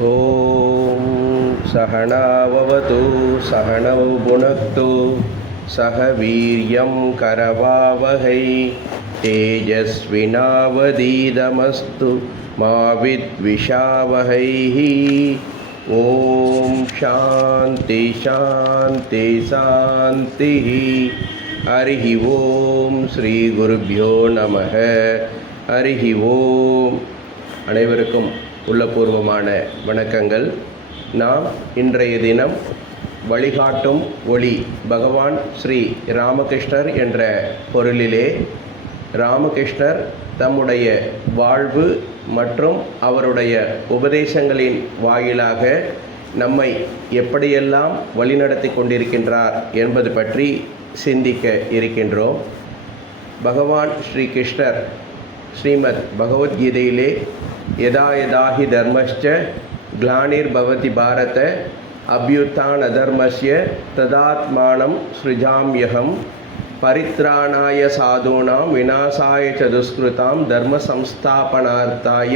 ॐ सहनाववतु सहनौ भुनक्तु सह वीर्यं करवावहै तेजस्विनावधीतमस्तु मा विद्विषावहै। ॐ शान्ति शान्ति शान्तिः। हरिः ॐ श्री गुरुभ्यो நமः। ஹரிஹி ஓம். அனைவருக்கும் உள்ளபூர்வமான வணக்கங்கள். நாம் இன்றைய தினம் வழிகாட்டும் ஒளி பகவான் ஸ்ரீ ராமகிருஷ்ணர் என்ற பொருளிலே ராமகிருஷ்ணர் தம்முடைய வாழ்வு மற்றும் அவருடைய உபதேசங்களின் வாயிலாக நம்மை எப்படியெல்லாம் வழிநடத்தி கொண்டிருக்கின்றார் என்பது பற்றி சிந்திக்க இருக்கின்றோம். பகவான் ஸ்ரீ கிருஷ்ணர் ஸ்ரீமத் பகவத்கீதையிலே யதா யதா ஹி தர்மஸ்ச க்ளானிர் பவதி பாரத அப்யுத்தான் அதர்மஸ்ய ததாத்மானம் ஸ்ருஜாம்யஹம் பரித்ராணாய சாதூனாம் விநாசாய சதுஸ்கிருதாம் தர்ம சம்ஸ்தாபனார்த்தாய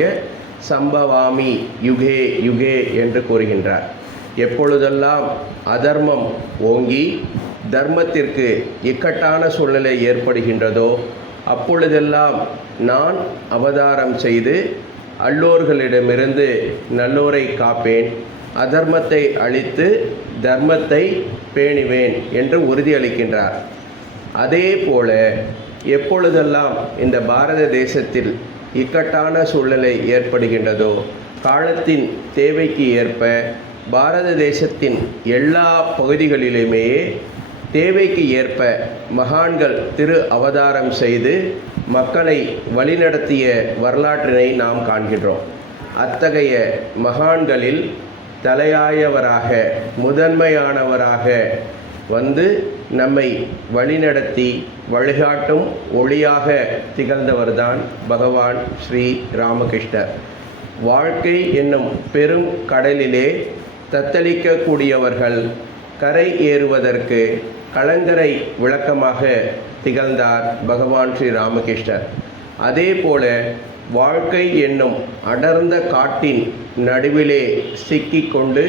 சம்பவாமி யுகே யுகே என்று கூறுகின்றார். எப்பொழுதெல்லாம் அதர்மம் ஓங்கி தர்மத்திற்கு இக்கட்டான சூழ்நிலை ஏற்படுகின்றதோ அப்பொழுதெல்லாம் நான் அவதாரம் செய்து அல்லோர்களிடமிருந்து நல்லோரை காப்பேன், அதர்மத்தை அழித்து தர்மத்தை பேணுவேன் என்று உறுதியளிக்கின்றார். அதே போல எப்பொழுதெல்லாம் இந்த பாரத தேசத்தில் இக்கட்டான சூழ்நிலை ஏற்படுகின்றதோ காலத்தின் தேவைக்கு ஏற்ப பாரத தேசத்தின் எல்லா பகுதிகளிலுமே தேவைக்கு ஏற்ப மகான்கள் திரு அவதாரம் செய்து மக்களை வழிநடத்திய வரலாற்றினை நாம் காண்கின்றோம். அத்தகைய மகான்களில் தலையாயவராக முதன்மையானவராக வந்து நம்மை வழிநடத்தி வழிகாட்டும் ஒளியாக திகழ்ந்தவர்தான் பகவான் ஸ்ரீ ராமகிருஷ்ணர். வாழ்க்கை என்னும் பெரும் கடலிலே தத்தளிக்கக்கூடியவர்கள் கரை ஏறுவதற்கு கலங்கரை விளக்கமாக திகழ்ந்தார் பகவான் ஸ்ரீ ராமகிருஷ்ணர். அதே போல வாழ்க்கை என்னும் அடர்ந்த காட்டின் நடுவிலே சிக்கிக்கொண்டு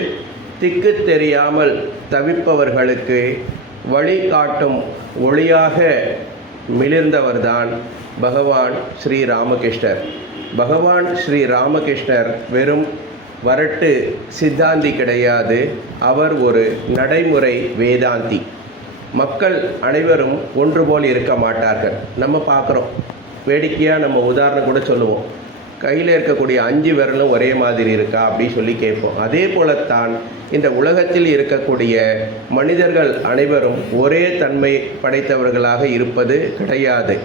திக்கு தெரியாமல் தவிப்பவர்களுக்கு வழிகாட்டும் ஒளியாக மிளிர்ந்தவர்தான் பகவான் ஸ்ரீ ராமகிருஷ்ணர். பகவான் ஸ்ரீ ராமகிருஷ்ணர் வெறும் வரட்டு சித்தாந்தி கிடையாது, அவர் ஒரு நடைமுறை வேதாந்தி. மக்கள் அனைவரும் ஒன்று போல் இருக்க மாட்டார்கள். நம்ம பார்க்குறோம், வேடிக்கையாக நம்ம உதாரணம் கூட சொல்லுவோம், கையில் இருக்கக்கூடிய 5 விரலும் ஒரே மாதிரி இருக்கா அப்படின்னு சொல்லி கேட்போம். அதே போலத்தான் இந்த உலகத்தில் இருக்கக்கூடிய மனிதர்கள் அனைவரும் ஒரே தன்மை படைத்தவர்களாக இருப்பது கிடையாது.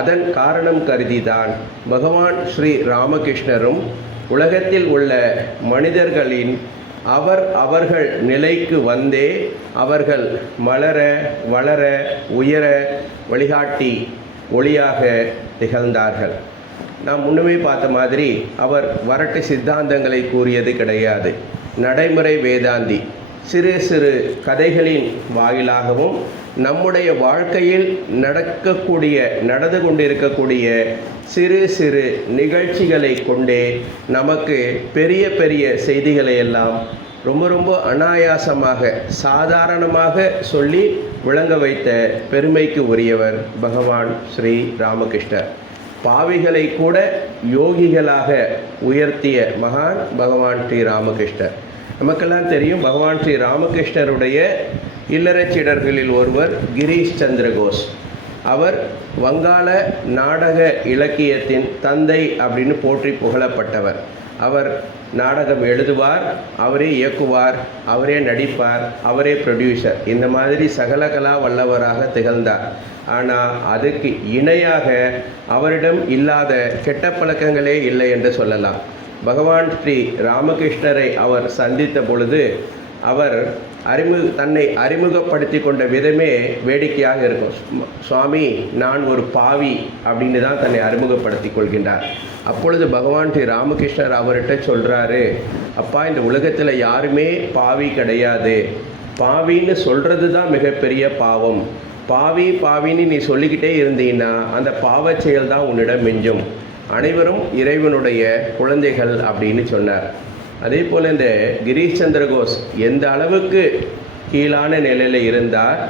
அதன் காரணம் கருதிதான் பகவான் ஸ்ரீ ராமகிருஷ்ணரும் உலகத்தில் உள்ள மனிதர்களின் அவர்கள் நிலைக்கு வந்தே அவர்கள் மலர வளர உயர வழிகாட்டி ஒளியாக திகழ்ந்தார்கள். நாம் முன்னமே பார்த்த மாதிரி அவர் வரட்டு சித்தாந்தங்களை கூறியது கிடையாது. நடைமுறை வேதாந்தி. சிறு சிறு கதைகளின் வாயிலாகவும் நம்முடைய வாழ்க்கையில் நடந்து கொண்டிருக்கக்கூடிய சிறு சிறு நிகழ்ச்சிகளை கொண்டே நமக்கு பெரிய பெரிய செய்திகளை எல்லாம் ரொம்ப ரொம்ப அனாயாசமாக சாதாரணமாக சொல்லி விளங்க வைத்த பெருமைக்கு உரியவர் பகவான் ஸ்ரீ ராமகிருஷ்ணர். பாவிகளை கூட யோகிகளாக உயர்த்திய மகான் பகவான் ஸ்ரீ ராமகிருஷ்ணர். நமக்கெல்லாம் தெரியும், பகவான் ஸ்ரீ ராமகிருஷ்ணருடைய இல்லறச்சீடர்களில் ஒருவர் கிரீஷ் சந்திர கோஷ். அவர் வங்காள நாடக இலக்கியத்தின் தந்தை அப்படின்னு போற்றி புகழப்பட்டவர். அவர் நாடகம் எழுதுவார், அவரே இயக்குவார், அவரே நடிப்பார், அவரே ப்ரொடியூசர், இந்த மாதிரி சகலகலா வல்லவராக திகழ்ந்தார். ஆனால் அதுக்கு இணையாக அவரிடம் இல்லாத கெட்ட பழக்கங்களே இல்லை என்று சொல்லலாம். பகவான் ஸ்ரீ ராமகிருஷ்ணரை அவர் சந்தித்த பொழுது அவர் தன்னை அறிமுகப்படுத்தி கொண்ட விதமே வேடிக்கையாக இருக்கும். சுவாமி, நான் ஒரு பாவி அப்படின்னு தான் தன்னை அறிமுகப்படுத்தி கொள்கின்றார். அப்பொழுது பகவான் ஸ்ரீ ராமகிருஷ்ணர் அவர்கிட்ட சொல்கிறாரு, அப்பா, இந்த உலகத்தில் யாருமே பாவி கிடையாது. பாவின்னு சொல்கிறது தான் மிகப்பெரிய பாவம். பாவி பாவின்னு நீ சொல்லிக்கிட்டே இருந்தீங்கன்னா அந்த பாவச் செயல் தான் உன்னிடம் மிஞ்சும். அனைவரும் இறைவனுடைய குழந்தைகள் அப்படின்னு சொன்னார். அதே போல் இந்த கிரீஷ் சந்திர கோஷ் எந்த அளவுக்கு கீழான நிலையில் இருந்தார்,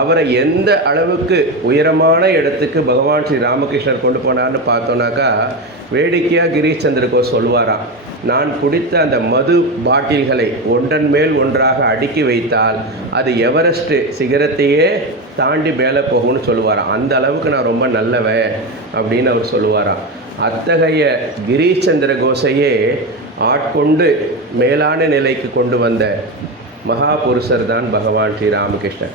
அவரை எந்த அளவுக்கு உயரமான இடத்துக்கு பகவான் ஸ்ரீ ராமகிருஷ்ணர் கொண்டு போனார்னு பார்த்தோன்னாக்கா, வேடிக்கையாக கிரீஷ் சந்திர கோஷ் சொல்லுவாராம், நான் குடித்த அந்த மது பாட்டில்களை ஒன்றன் மேல் ஒன்றாக அடுக்கி வைத்தால் அது எவரெஸ்ட் சிகரத்தையே தாண்டி மேலே போகும்னு சொல்லுவாராம். அந்த அளவுக்கு நான் ரொம்ப நல்லவன் அப்படின்னு அவர் சொல்லுவாராம். அத்தகைய கிரீஷ் சந்திர கோஷையே ஆட்கொண்டு மேலான நிலைக்கு கொண்டு வந்த மகாபுருஷர் தான் பகவான் ஸ்ரீ ராமகிருஷ்ணன்.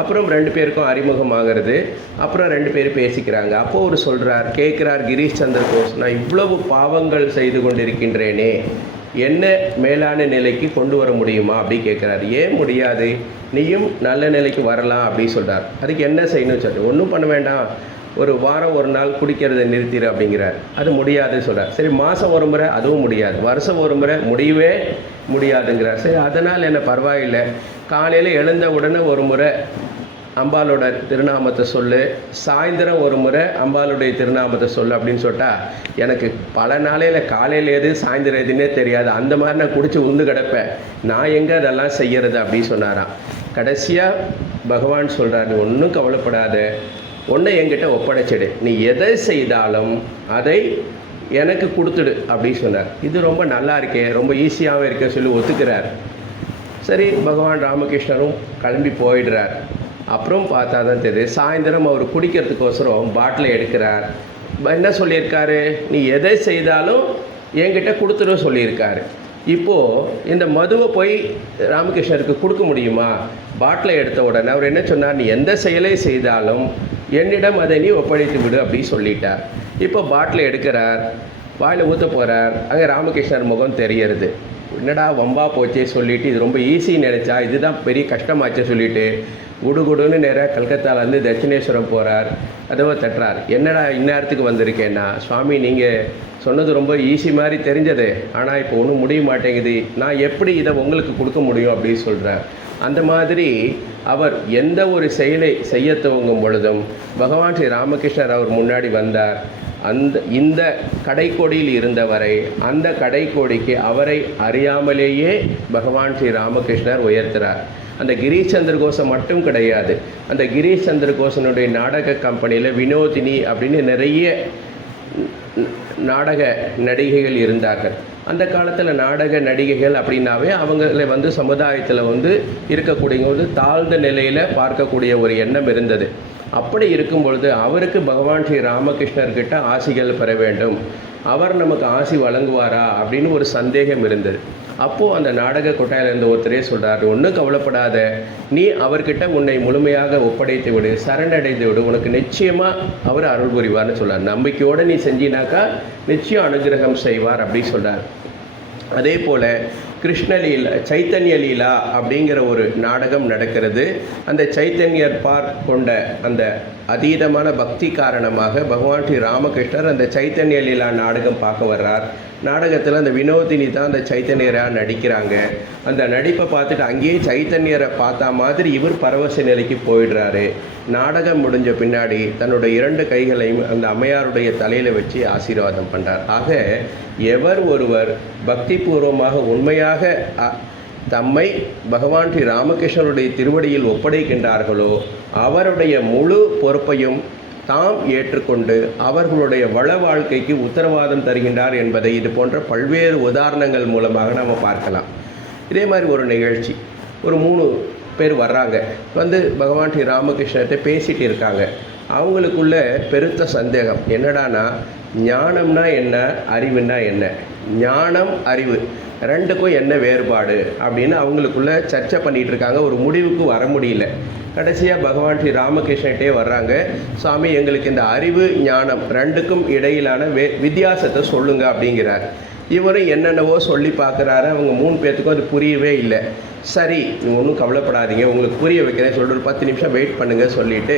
அப்புறம் 2 பேருக்கும் அறிமுகமாகிறது. அப்புறம் 2 பேர் பேசிக்கிறாங்க. அப்போது அவர் சொல்கிறார், கேட்குறார் கிரீஷ் சந்திர கோஷ், நான் இவ்வளவு பாவங்கள் செய்து கொண்டிருக்கின்றேனே, என்ன மேலான நிலைக்கு கொண்டு வர முடியுமா அப்படி கேட்குறாரு. ஏன் முடியாது, நீயும் நல்ல நிலைக்கு வரலாம் அப்படி சொல்கிறார். அதுக்கு என்ன செய்யணும்னு சொல்லிட்டு, ஒன்றும் பண்ண வேண்டாம், ஒரு வாரம் ஒரு நாள் குடிக்கிறத நிறுத்திடு அப்படிங்கிறார். அது முடியாதுன்னு சொல்கிறார். சரி, மாதம் ஒரு முறை, அதுவும் முடியாது. வருஷம் ஒரு முறை, முடியவே முடியாதுங்கிறார். சரி, அதனால் என்ன பரவாயில்லை, காலையில் எழுந்த உடனே ஒரு முறை அம்பாலோட திருநாமத்தை சொல்லு, சாயந்தரம் ஒரு முறை அம்பாளுடைய திருநாமத்தை சொல்லு அப்படின்னு சொல்லிட்டா, எனக்கு பல நாளையில் காலையில் எது சாயந்தரம் எதுன்னே தெரியாது, அந்த மாதிரி நான் குடிச்சு உந்து கிடப்பேன், நான் எங்கே அதெல்லாம் செய்கிறது அப்படின்னு சொன்னாராம். கடைசியாக பகவான் சொல்கிறார், நீ ஒன்றும் கவலைப்படாத, ஒன்றை என்கிட்ட ஒப்படைச்சிடு, நீ எதை செய்தாலும் அதை எனக்கு கொடுத்துடு அப்படின்னு சொன்னார். இது ரொம்ப நல்லா இருக்கே, ரொம்ப ஈஸியாகவும் இருக்க சொல்லி ஒத்துக்கிறார். சரி, பகவான் ராமகிருஷ்ணரும் கிளம்பி போயிடுறார். அப்புறம் பார்த்தா தான் தெரியுது, சாயந்தரம் அவர் குடிக்கிறதுக்கோசரம் பாட்டிலை எடுக்கிறார். என்ன சொல்லியிருக்காரு, நீ எதை செய்தாலும் என்கிட்ட கொடுத்துட சொல்லியிருக்காரு. இப்போது இந்த மதுவை போய் ராமகிருஷ்ணருக்கு கொடுக்க முடியுமா? பாட்டிலை எடுத்த உடனே அவர் என்ன சொன்னார், நீ எந்த செயலை செய்தாலும் என்னிடம் அதை நீ ஒப்படைத்து விடு அப்படி சொல்லிட்டார். இப்போ பாட்டிலை எடுக்கிறார், வாயில் ஊற்ற போகிறார். அங்கே ராமகிருஷ்ணர் முகம் தெரியறது. என்னடா வம்பா போச்சே சொல்லிவிட்டு, இது ரொம்ப ஈஸின்னு நினச்சா, இதுதான் பெரிய கஷ்டமாச்சே சொல்லிவிட்டு குடுகுடுன்னு நேராக கல்கத்தாலேருந்து தட்சிணேஸ்வரம் போகிறார். அதுவோ தட்டுறார். என்னடா இந்நேரத்துக்கு வந்திருக்கேன்னா, சுவாமி நீங்கள் சொன்னது ரொம்ப ஈஸி மாதிரி தெரிஞ்சது, ஆனால் இப்போ ஒன்றும் முடிய மாட்டேங்குது, நான் எப்படி இதை உங்களுக்கு கொடுக்க முடியும் அப்படின்னு சொல்கிறார். அந்த மாதிரி அவர் எந்த ஒரு செயலை செய்ய துவங்கும் பொழுதும் பகவான் ஸ்ரீ ராமகிருஷ்ணர் அவர் முன்னாடி வந்தார். இந்த கடைக்கோடியில் இருந்தவரை அந்த கடைக்கோடிக்கு அவரை அறியாமலேயே பகவான் ஸ்ரீ ராமகிருஷ்ணர் உயர்த்துறார். அந்த கிரீஷ் சந்திர கோஷம் மட்டும் கிடையாது, அந்த கிரீஷ் சந்திர கோஷனுடைய நாடக கம்பெனியில் வினோதினி அப்படின்னு நிறைய நாடக நடிகைகள் இருந்தார்கள். அந்த காலத்தில் நாடக நடிகைகள் அப்படின்னாவே அவங்களை சமுதாயத்தில் இருக்கக்கூடிய தாழ்ந்த நிலையில் பார்க்கக்கூடிய ஒரு எண்ணம் இருந்தது. அப்படி இருக்கும் பொழுது அவருக்கு பகவான் ஸ்ரீ ராமகிருஷ்ணர்கிட்ட ஆசிகள் பெற வேண்டும், அவர் நமக்கு ஆசி வழங்குவாரா அப்படின்னு ஒரு சந்தேகம் இருந்தது. அப்போது அந்த நாடக கொட்டாயிலிருந்து ஒருத்தரே சொல்கிறார், ஒன்றும் கவலைப்படாத, நீ அவர்கிட்ட உன்னை முழுமையாக ஒப்படைத்து விடு, சரணடைந்து விடு, உனக்கு நிச்சயமாக அவர் அருள் புரிவார்னு சொல்கிறார். நம்பிக்கையோடு நீ செஞ்சினாக்கா நிச்சயம் அனுகிரகம் செய்வார் அப்படி சொல்கிறார். அதே போல் கிருஷ்ணலீலா, சைத்தன்ய லீலா அப்படிங்கிற ஒரு நாடகம் நடக்கிறது. அந்த சைத்தன்யர் கொண்ட அந்த அதீதமான பக்தி காரணமாக பகவான் ஸ்ரீ ராமகிருஷ்ணர் அந்த சைத்தன்ய லீலா நாடகம் பார்க்க வர்றார். நாடகத்தில் அந்த வினோதினி தான் அந்த சைத்தன்யராக நடிக்கிறாங்க. அந்த நடிப்பை பார்த்துட்டு அங்கேயே சைத்தன்யரை பார்த்தா மாதிரி இவர் பரவச நிலைக்கு போயிடுறாரு. நாடகம் முடிஞ்ச பின்னாடி தன்னுடைய 2 கைகளையும் அந்த அம்மையாருடைய தலையில் வச்சு ஆசீர்வாதம் பண்ணுறார். ஆக எவர் ஒருவர் பக்தி பூர்வமாக உண்மையாக தம்மை பகவான் ஸ்ரீ ராமகிருஷ்ணருடைய திருவடியில் ஒப்படைக்கின்றார்களோ அவருடைய முழு பொறுப்பையும் தாம் ஏற்றுக்கொண்டு அவர்களுடைய வள வாழ்க்கைக்கு உத்தரவாதம் தருகின்றார் என்பதை இது போன்ற பல்வேறு உதாரணங்கள் மூலமாக நாம் பார்க்கலாம். இதே மாதிரி ஒரு நிகழ்ச்சி, ஒரு 3 பேர் வர்றாங்க, பகவான் ஸ்ரீ ராமகிருஷ்ணர்கிட்ட பேசிகிட்டு இருக்காங்க. அவங்களுக்குள்ள பெருத்த சந்தேகம் என்னடானா, ஞானம்னா என்ன, அறிவுன்னா என்ன, ஞானம் அறிவு ரெண்டுக்கும் என்ன வேறுபாடு அப்படின்னு அவங்களுக்குள்ள சர்ச்சை பண்ணிகிட்டு இருக்காங்க. ஒரு முடிவுக்கு வர முடியல. கடைசியாக பகவான் ஸ்ரீ ராமகிருஷ்ணகிட்டே வர்றாங்க. சாமி, எங்களுக்கு இந்த அறிவு ஞானம் ரெண்டுக்கும் இடையிலான வித்தியாசத்தை சொல்லுங்க அப்படிங்கிறார். இவரும் என்னென்னவோ சொல்லி பார்க்குறாரு. அவங்க 3 பேர்த்துக்கும் அது புரியவே இல்லை. சரி, நீங்கள் ஒன்றும் கவலைப்படாதீங்க, உங்களுக்கு புரிய வைக்கிறேன் சொல்லிட்டு ஒரு 10 நிமிஷம் வெயிட் பண்ணுங்கள் சொல்லிவிட்டு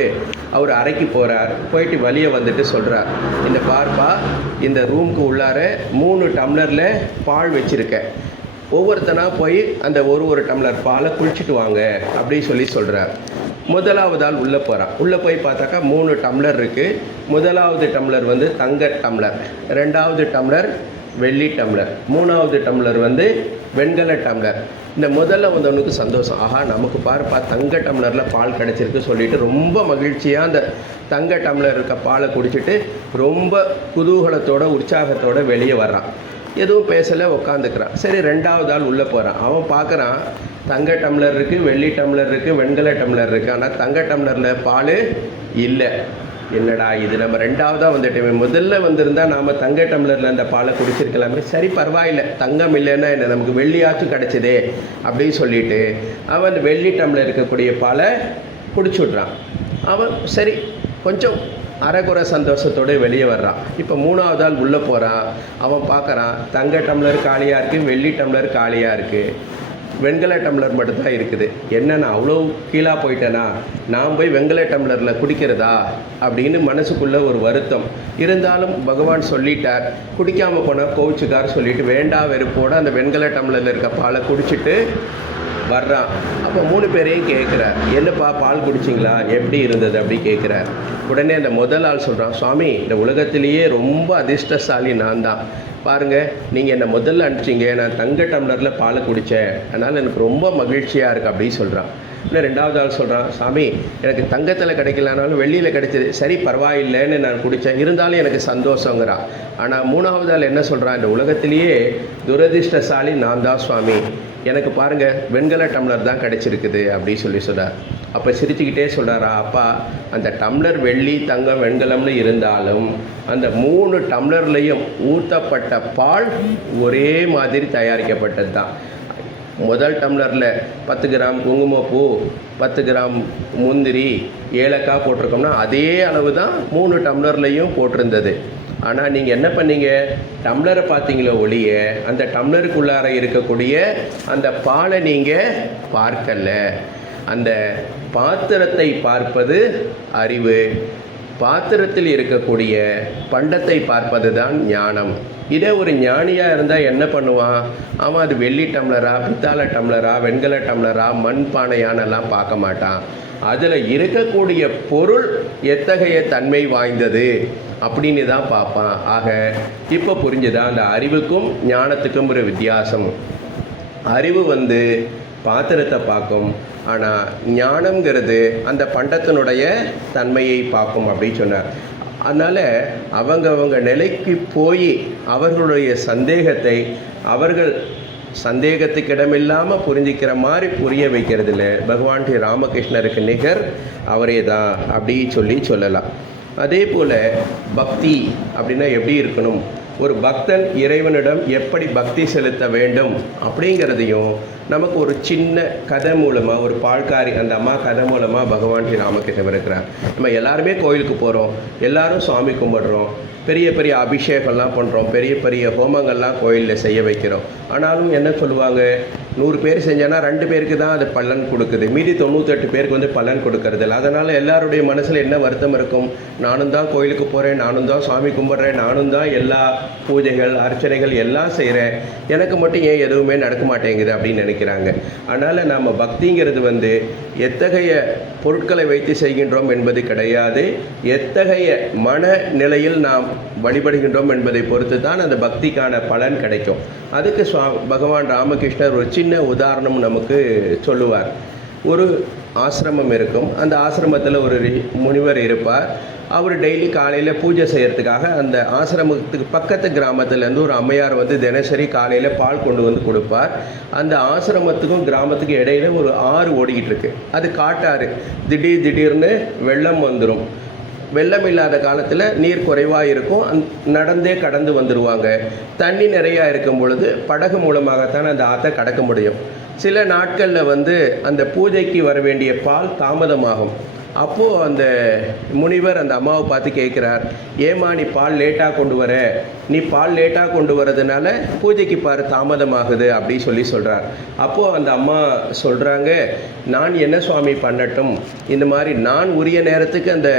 அவர் அறைக்கு போகிறார். போயிட்டு வெளியே வந்துட்டு சொல்கிறார், இந்த பார்ப்பா, இந்த ரூமுக்கு உள்ளார 3 டம்ளரில் பால் வச்சுருக்கேன், ஒவ்வொருத்தனாக போய் அந்த ஒரு டம்ளர் பாலை குளிச்சுட்டு வாங்க அப்படி சொல்கிறார். முதலாவது ஆள் உள்ளே போகிறான். உள்ளே போய் பார்த்தாக்கா 3 டம்ளர் இருக்குது. முதலாவது டம்ளர் தங்க டம்ளர், 2வது டம்ளர் வெள்ளி டம்ளர், 3வது டம்ளர் வந்து வெண்கல டம்ளர். இந்த முதல்ல வந்தவனுக்கு சந்தோஷம், ஆஹா நமக்கு பாருப்பா தங்க டம்ளரில் பால் கிடச்சிருக்கு சொல்லிட்டு ரொம்ப மகிழ்ச்சியாக அந்த தங்க டம்ளர் இருக்க பாலை குடிச்சிட்டு ரொம்ப குதூகலத்தோட உற்சாகத்தோடு வெளியே வர்றான். எதுவும் பேசலை, உக்காந்துக்கிறான். சரி, 2வது ஆள் உள்ளே போகிறான். அவன் பார்க்குறான், தங்க டம்ளர் இருக்குது, வெள்ளி டம்ளர் இருக்குது, வெண்கல டம்ளர் இருக்குது, ஆனால் தங்க டம்ளரில் பால் இல்லை. என்னடா இது, நம்ம 2வதாக வந்துட்டோமே, முதல்ல வந்திருந்தால் நாம் தங்க டம்ளரில் அந்த பாலை குடிச்சிருக்கலாமே. சரி பரவாயில்லை, தங்கம் இல்லைன்னா என்ன, நமக்கு வெள்ளியாச்சும் கிடச்சிதே அப்படின்னு சொல்லிட்டு அவன் அந்த வெள்ளி டம்ளர் இருக்கக்கூடிய பாலை குடிச்சு விட்றான். அவன் சரி கொஞ்சம் அரைக்குறை சந்தோஷத்தோடு வெளியே வர்றான். இப்போ 3வது ஆள் உள்ளே போகிறான். அவன் பார்க்குறான், தங்க டம்ளர் காலியாக இருக்குது, வெள்ளி டம்ளர் காலியாக இருக்குது, வெண்கல டம்ளர் மட்டும்தான் இருக்குது. என்ன நான் அவ்வளோ கீழாக போயிட்டேனா, நான் போய் வெண்கல டம்ளரில் குடிக்கிறதா அப்படின்னு மனசுக்குள்ளே ஒரு வருத்தம் இருந்தாலும் பகவான் சொல்லிட்டார், குடிக்காமல் போனால் கோவிச்சுக்கார் சொல்லிட்டு வேண்டா வெறுப்போடு அந்த வெண்கல டம்ளரில் இருக்க பாலை குடிச்சிட்டு வர்றான். அப்போ 3 பேரையும் கேட்குறார், என்னப்பா பால் குடிச்சிங்களா, எப்படி இருந்தது அப்படி கேட்குறார். உடனே அந்த முதல் ஆள் சொல்கிறான், சுவாமி இந்த உலகத்திலேயே ரொம்ப அதிர்ஷ்டசாலி நான் தான். பாருங்கள், நீங்கள் என்னை முதல்ல அனுப்பிச்சிங்க, நான் தங்க டம்ளரில் பாலை குடித்தேன், அதனால் எனக்கு ரொம்ப மகிழ்ச்சியாக இருக்குது அப்படின்னு சொல்கிறான். இன்னும் 2வது ஆள் சொல்கிறான், சாமி எனக்கு தங்கத்தில் கிடைக்கலனாலும் வெள்ளியில் கிடைச்சது, சரி பரவாயில்லைன்னு நான் குடித்தேன், இருந்தாலும் எனக்கு சந்தோஷங்கிறான். ஆனால் 3வது ஆள் என்ன சொல்கிறான், இந்த உலகத்திலேயே துரதிர்ஷ்டசாலி நான் தான் சுவாமி, எனக்கு பாருங்கள் வெண்கல டம்ளர் தான் கிடச்சிருக்குது அப்படின்னு சொல்கிறார். அப்போ சிரிச்சுக்கிட்டே சொல்கிறாரா, அப்பா அந்த டம்ளர் வெள்ளி தங்கம் வெண்கலம்னு இருந்தாலும் அந்த 3 டம்ளர்லேயும் ஊற்றப்பட்ட பால் ஒரே மாதிரி தயாரிக்கப்பட்டது தான். முதல் டம்ளரில் 10 கிராம் குங்குமப்பூ, 10 கிராம் முந்திரி, ஏலக்காய் போட்டிருக்கோம்னா அதே அளவு தான் 3 டம்ளர்லேயும் போட்டிருந்தது. ஆனால் நீங்கள் என்ன பண்ணீங்க, டம்ளரை பார்த்தீங்களோ ஒழிய அந்த டம்ளருக்குள்ளார இருக்கக்கூடிய அந்த பாலை நீங்கள் பார்க்கல. அந்த பாத்திரத்தை பார்ப்பது அறிவு, பாத்திரத்தில் இருக்கக்கூடிய பண்டத்தை பார்ப்பது தான் ஞானம். இதே ஒரு ஞானியாக இருந்தால் என்ன பண்ணுவான், அவன் அது வெள்ளி டம்ளரா, பித்தாளை டம்ளரா, வெண்கல டம்ளரா, மண் பானையானெல்லாம் பார்க்க மாட்டான். அதில் இருக்கக்கூடிய பொருள் எத்தகைய தன்மை வாய்ந்தது அப்படின்னு தான் பார்ப்பான். ஆக இப்போ புரிஞ்சுதான் அந்த அறிவுக்கும் ஞானத்துக்கும் ஒரு வித்தியாசம். அறிவு வந்து பாத்திரத்தை பார்க்கும், ஆனால் ஞானம்ங்கிறது அந்த பண்டத்தினுடைய தன்மையை பார்க்கும் அப்படின்னு சொன்னார். அதனால் அவங்க நிலைக்கு போய் அவர்களுடைய சந்தேகத்தை அவர்கள் சந்தேகத்துக்கு இடமில்லாமல் புரிஞ்சிக்கிற மாதிரி புரிய வைக்கிறதுல பகவான் ஸ்ரீ ராமகிருஷ்ணருக்கு நிகர் அவரே தான் அப்படி சொல்லலாம். அதே போல் பக்தி அப்படின்னா எப்படி இருக்கணும், ஒரு பக்தன் இறைவனிடம் எப்படி பக்தி செலுத்த வேண்டும் அப்படிங்கிறதையும் நமக்கு ஒரு சின்ன கதை மூலமாக, ஒரு பால்காரி அந்த அம்மா கதை மூலமாக பகவான் ஸ்ரீ ராமகிருஷ்ணர் இருக்கிறார். நம்ம எல்லாருமே கோயிலுக்கு போகிறோம், எல்லாரும் சுவாமி கும்பிடுறோம், பெரிய பெரிய அபிஷேகம்லாம் பண்ணுறோம், பெரிய பெரிய ஹோமங்கள்லாம் கோயிலில் செய்ய வைக்கிறோம். ஆனாலும் என்ன சொல்லுவாங்க, 100 பேர் செஞ்சோன்னா 2 பேருக்கு தான் அது பலன் கொடுக்குது, மீதி 98 பேருக்கு வந்து பலன் கொடுக்கறது இல்லை. அதனால் எல்லாருடைய மனசில் என்ன வருத்தம் இருக்கும், நானும் தான் கோயிலுக்கு போகிறேன், நானும் தான் சுவாமி கும்பிட்றேன், நானும் தான் எல்லா பூஜைகள் அர்ச்சனைகள் எல்லாம் செய்கிறேன், எனக்கு மட்டும் ஏன் எதுவுமே நடக்க மாட்டேங்குது அப்படின்னு நினைக்கிறாங்க. அதனால் நம்ம பக்திங்கிறது வந்து எத்தகைய பொருட்களை வைத்து செய்கின்றோம் என்பது கிடையாது, எத்தகைய மனநிலையில் நாம் வழிபடுகின்றோம் என்பதை பொறுத்து தான் அந்த பக்திக்கான பலன் கிடைக்கும். அதுக்கு பகவான் ராமகிருஷ்ணர் ஒரு சின்ன உதாரணம் நமக்கு சொல்லுவார். ஒரு ஆசிரமம் இருக்கும், அந்த ஆசிரமத்தில் ஒரு முனிவர் இருப்பார். அவர் டெய்லி காலையில் பூஜை செய்கிறதுக்காக அந்த ஆசிரமத்துக்கு பக்கத்து கிராமத்துலேருந்து ஒரு அம்மையார் வந்து தினசரி காலையில் பால் கொண்டு வந்து கொடுப்பார். அந்த ஆசிரமத்துக்கும் கிராமத்துக்கும் இடையில ஒரு ஆறு ஓடிக்கிட்டு இருக்கு, அது காட்டாறு. திடீர்னு வெள்ளம் வந்துடும். வெள்ளம் இல்லாத காலத்தில் நீர் குறைவாக இருக்கும், நடந்தே கடந்து வந்துடுவாங்க. தண்ணி நிறையா இருக்கும் பொழுது படகு மூலமாகத்தான் அந்த ஆற்றை கடக்க முடியும். சில நாட்களில் வந்து அந்த பூஜைக்கு வர வேண்டிய பால் தாமதமாகும். அப்போது அந்த முனிவர் அந்த அம்மாவை பார்த்து கேட்குறார், ஏம்மா நீ பால் லேட்டாக கொண்டு வர, நீ பால் லேட்டாக கொண்டு வரதுனால பூஜைக்கு பாரு தாமதமாகுது அப்படி சொல்கிறார். அப்போது அந்த அம்மா சொல்கிறாங்க, நான் என்ன சுவாமி பண்ணட்டும், இந்த மாதிரி நான் உரிய நேரத்துக்கு அந்த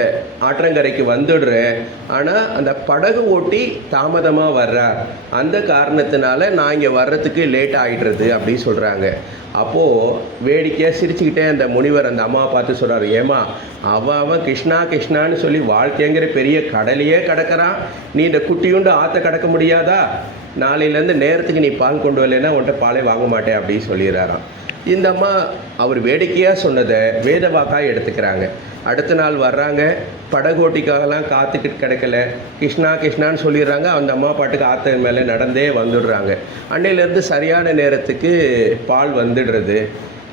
ஆற்றங்கரைக்கு வந்துடுறேன், ஆனால் அந்த படகு ஓட்டி தாமதமாக வர்றார், அந்த காரணத்தினால நான் இங்கே வர்றதுக்கு லேட் ஆகிடுறது அப்படி சொல்கிறாங்க. அப்போது வேடிக்கையாக சிரிச்சுக்கிட்டே அந்த முனிவர் அந்த அம்மாவை பார்த்து சொல்கிறார், ஏமா அவன் கிருஷ்ணா கிருஷ்ணான்னு சொல்லி வாழ்க்கைங்கிற பெரிய கடலையே கடக்கிறான், நீ இந்த குட்டியுண்டு ஆற்ற கடக்க முடியாதா? நாளையிலேருந்து நேரத்துக்கு நீ பால் கொண்டு வரலைன்னா உன்கிட்ட பாலே வாங்க மாட்டேன் அப்படின்னு சொல்லிடுறாராம். இந்த அம்மா அவர் வேடிக்கையாக சொன்னதை வேத வாக்காக எடுத்துக்கிறாங்க. அடுத்த நாள் வர்றாங்க, படகோட்டிக்காகலாம் காத்துக்கிட்டு கிடைக்கல, கிருஷ்ணா கிருஷ்ணான்னு சொல்லிடுறாங்க. அந்த அம்மா பாட்டுக்கு ஆற்று மேலே நடந்தே வந்துடுறாங்க. அன்னையிலேருந்து சரியான நேரத்துக்கு பால் வந்துடுறது.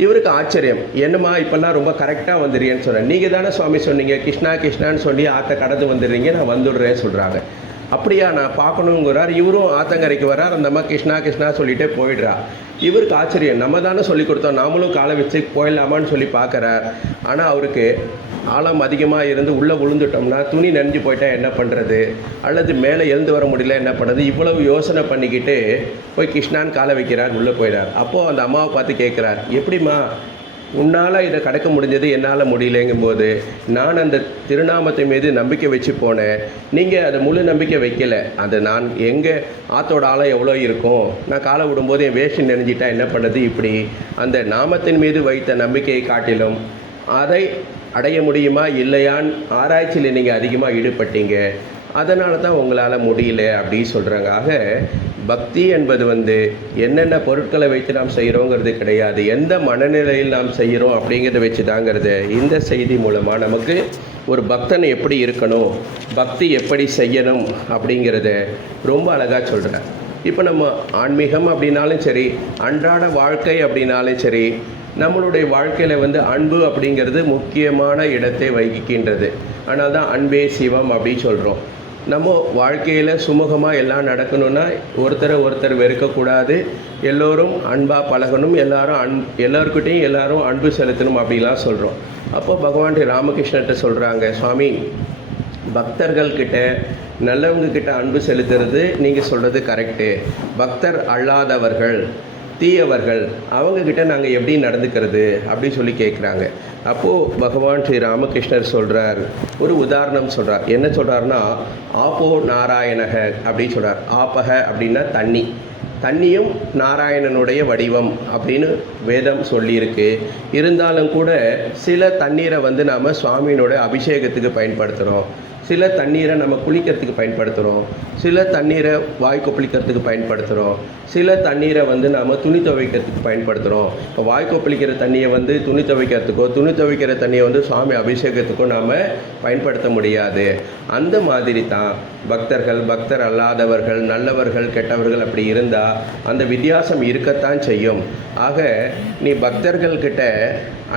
இவருக்கு ஆச்சரியம், என்னம்மா இப்போல்லாம் ரொம்ப கரெக்டாக வந்துடுறீன்னு சொன்னேன். நீங்கள் தானே சுவாமி சொன்னீங்க கிருஷ்ணா கிருஷ்ணான்னு சொல்லி ஆற்றை கடந்து வந்துடுறீங்க, நான் வந்துடுறேன்னு சொல்கிறாங்க. அப்படியா, நான் பார்க்கணுங்கிறார். இவரும் ஆத்தங்கரைக்கு வரார். அந்த அம்மா கிருஷ்ணா கிருஷ்ணா சொல்லிகிட்டே போயிடுறா. இவருக்கு ஆச்சரியம், நம்ம தானே சொல்லி கொடுத்தோம், நாமளும் காலை வச்சு போயிடலாமான்னு சொல்லி பார்க்குறார். ஆனால் அவருக்கு ஆழம் அதிகமாக இருந்து உள்ளே விழுந்துட்டோம்னா துணி நனைஞ்சு போயிட்டால் என்ன பண்ணுறது, அல்லது மேலே எழுந்து வர முடியல என்ன பண்ணுறது, இவ்வளவு யோசனை பண்ணிக்கிட்டு போய் கிருஷ்ணான்னு காலை வைக்கிறார், உள்ளே போயிடார். அப்போது அந்த அம்மாவை பார்த்து கேட்குறார், எப்படிம்மா உன்னால் இதை கடக்க முடிஞ்சது, என்னால் முடியலைங்கும்போது நான் அந்த திருநாமத்தை மீது நம்பிக்கை வச்சு போனேன், நீங்கள் அதை முழு நம்பிக்கை வைக்கலை. அது நான் எங்கே ஆற்றோட ஆழம் எவ்வளோ இருக்கும், நான் காலை விடும்போது என் வேஷ்டி நெனைஞ்சிட்டா என்ன பண்ணுறது, இப்படி அந்த நாமத்தின் மீது வைத்த நம்பிக்கையை காட்டிலும் அதை அடைய முடியுமா இல்லையான்னு ஆராய்ச்சியில் நீங்கள் அதிகமாக ஈடுபட்டீங்க, அதனால தான் உங்களால் முடியல அப்படின்னு சொல்கிறாங்க. ஆக பக்தி என்பது என்னென்ன பொருட்களை வைத்து நாம் செய்கிறோங்கிறது கிடையாது, எந்த மனநிலையில் நாம் செய்கிறோம் அப்படிங்கிறத வச்சு தாங்கிறது இந்த செய்தி மூலமாக நமக்கு ஒரு பக்தன் எப்படி இருக்கணும், பக்தி எப்படி செய்யணும் அப்படிங்கிறத ரொம்ப அழகாக சொல்கிறேன். இப்போ நம்ம ஆன்மீகம் அப்படின்னாலும் சரி, அன்றாட வாழ்க்கை அப்படின்னாலும் சரி, நம்மளுடைய வாழ்க்கையில் அன்பு அப்படிங்கிறது முக்கியமான இடத்தை வகிக்கின்றது. ஆனால் தான் அன்பே சிவம் அப்படின்னு சொல்கிறோம். நம்ம வாழ்க்கையில் சுமூகமாக எல்லாம் நடக்கணும்னா ஒருத்தர் வெறுக்கக்கூடாது, எல்லோரும் அன்பாக பழகணும், எல்லாருக்கிட்டையும் எல்லாரும் அன்பு செலுத்தணும் அப்படிலாம் சொல்கிறோம். அப்போ பகவான் ராமகிருஷ்ணர்கிட்ட சொல்கிறாங்க, சுவாமி பக்தர்கள்கிட்ட நல்லவங்கக்கிட்ட அன்பு செலுத்துறது நீங்கள் சொல்கிறது கரெக்டு, பக்தர் அல்லாதவர்கள் தீயவர்கள் அவங்கக்கிட்ட நாங்கள் எப்படி நடந்துக்கிறது அப்படின்னு சொல்லி கேட்குறாங்க. அப்போது பகவான் ஸ்ரீ ராமகிருஷ்ணர் சொல்கிறார், ஒரு உதாரணம் சொல்கிறார். என்ன சொல்கிறாருன்னா, ஆப்போ நாராயணக அப்படின்னு சொல்கிறார். ஆப்பக அப்படின்னா தண்ணி, தண்ணியும் நாராயணனுடைய வடிவம் அப்படின்னு வேதம் சொல்லியிருக்கு. இருந்தாலும் கூட சில தண்ணீரை நாம் சுவாமியினோட அபிஷேகத்துக்கு பயன்படுத்துகிறோம், சில தண்ணீரை நம்ம குளிக்கிறதுக்கு பயன்படுத்துகிறோம், சில தண்ணீரை வாய் கொப்பளிக்கிறதுக்கு பயன்படுத்துகிறோம், சில தண்ணீரை நாம் துணி துவைக்கிறதுக்கு பயன்படுத்துகிறோம். இப்போ வாய் கொப்பளிக்கிற தண்ணியை துணி துவைக்கிறதுக்கோ, துணி துவைக்கிற தண்ணியை சுவாமி அபிஷேகத்துக்கோ நாம் பயன்படுத்த முடியாது. அந்த மாதிரி தான் பக்தர் அல்லாதவர்கள், நல்லவர்கள், கெட்டவர்கள் அப்படி இருந்தால் அந்த வித்தியாசம் இருக்கத்தான் செய்யும். ஆக நீ பக்தர்கள்கிட்ட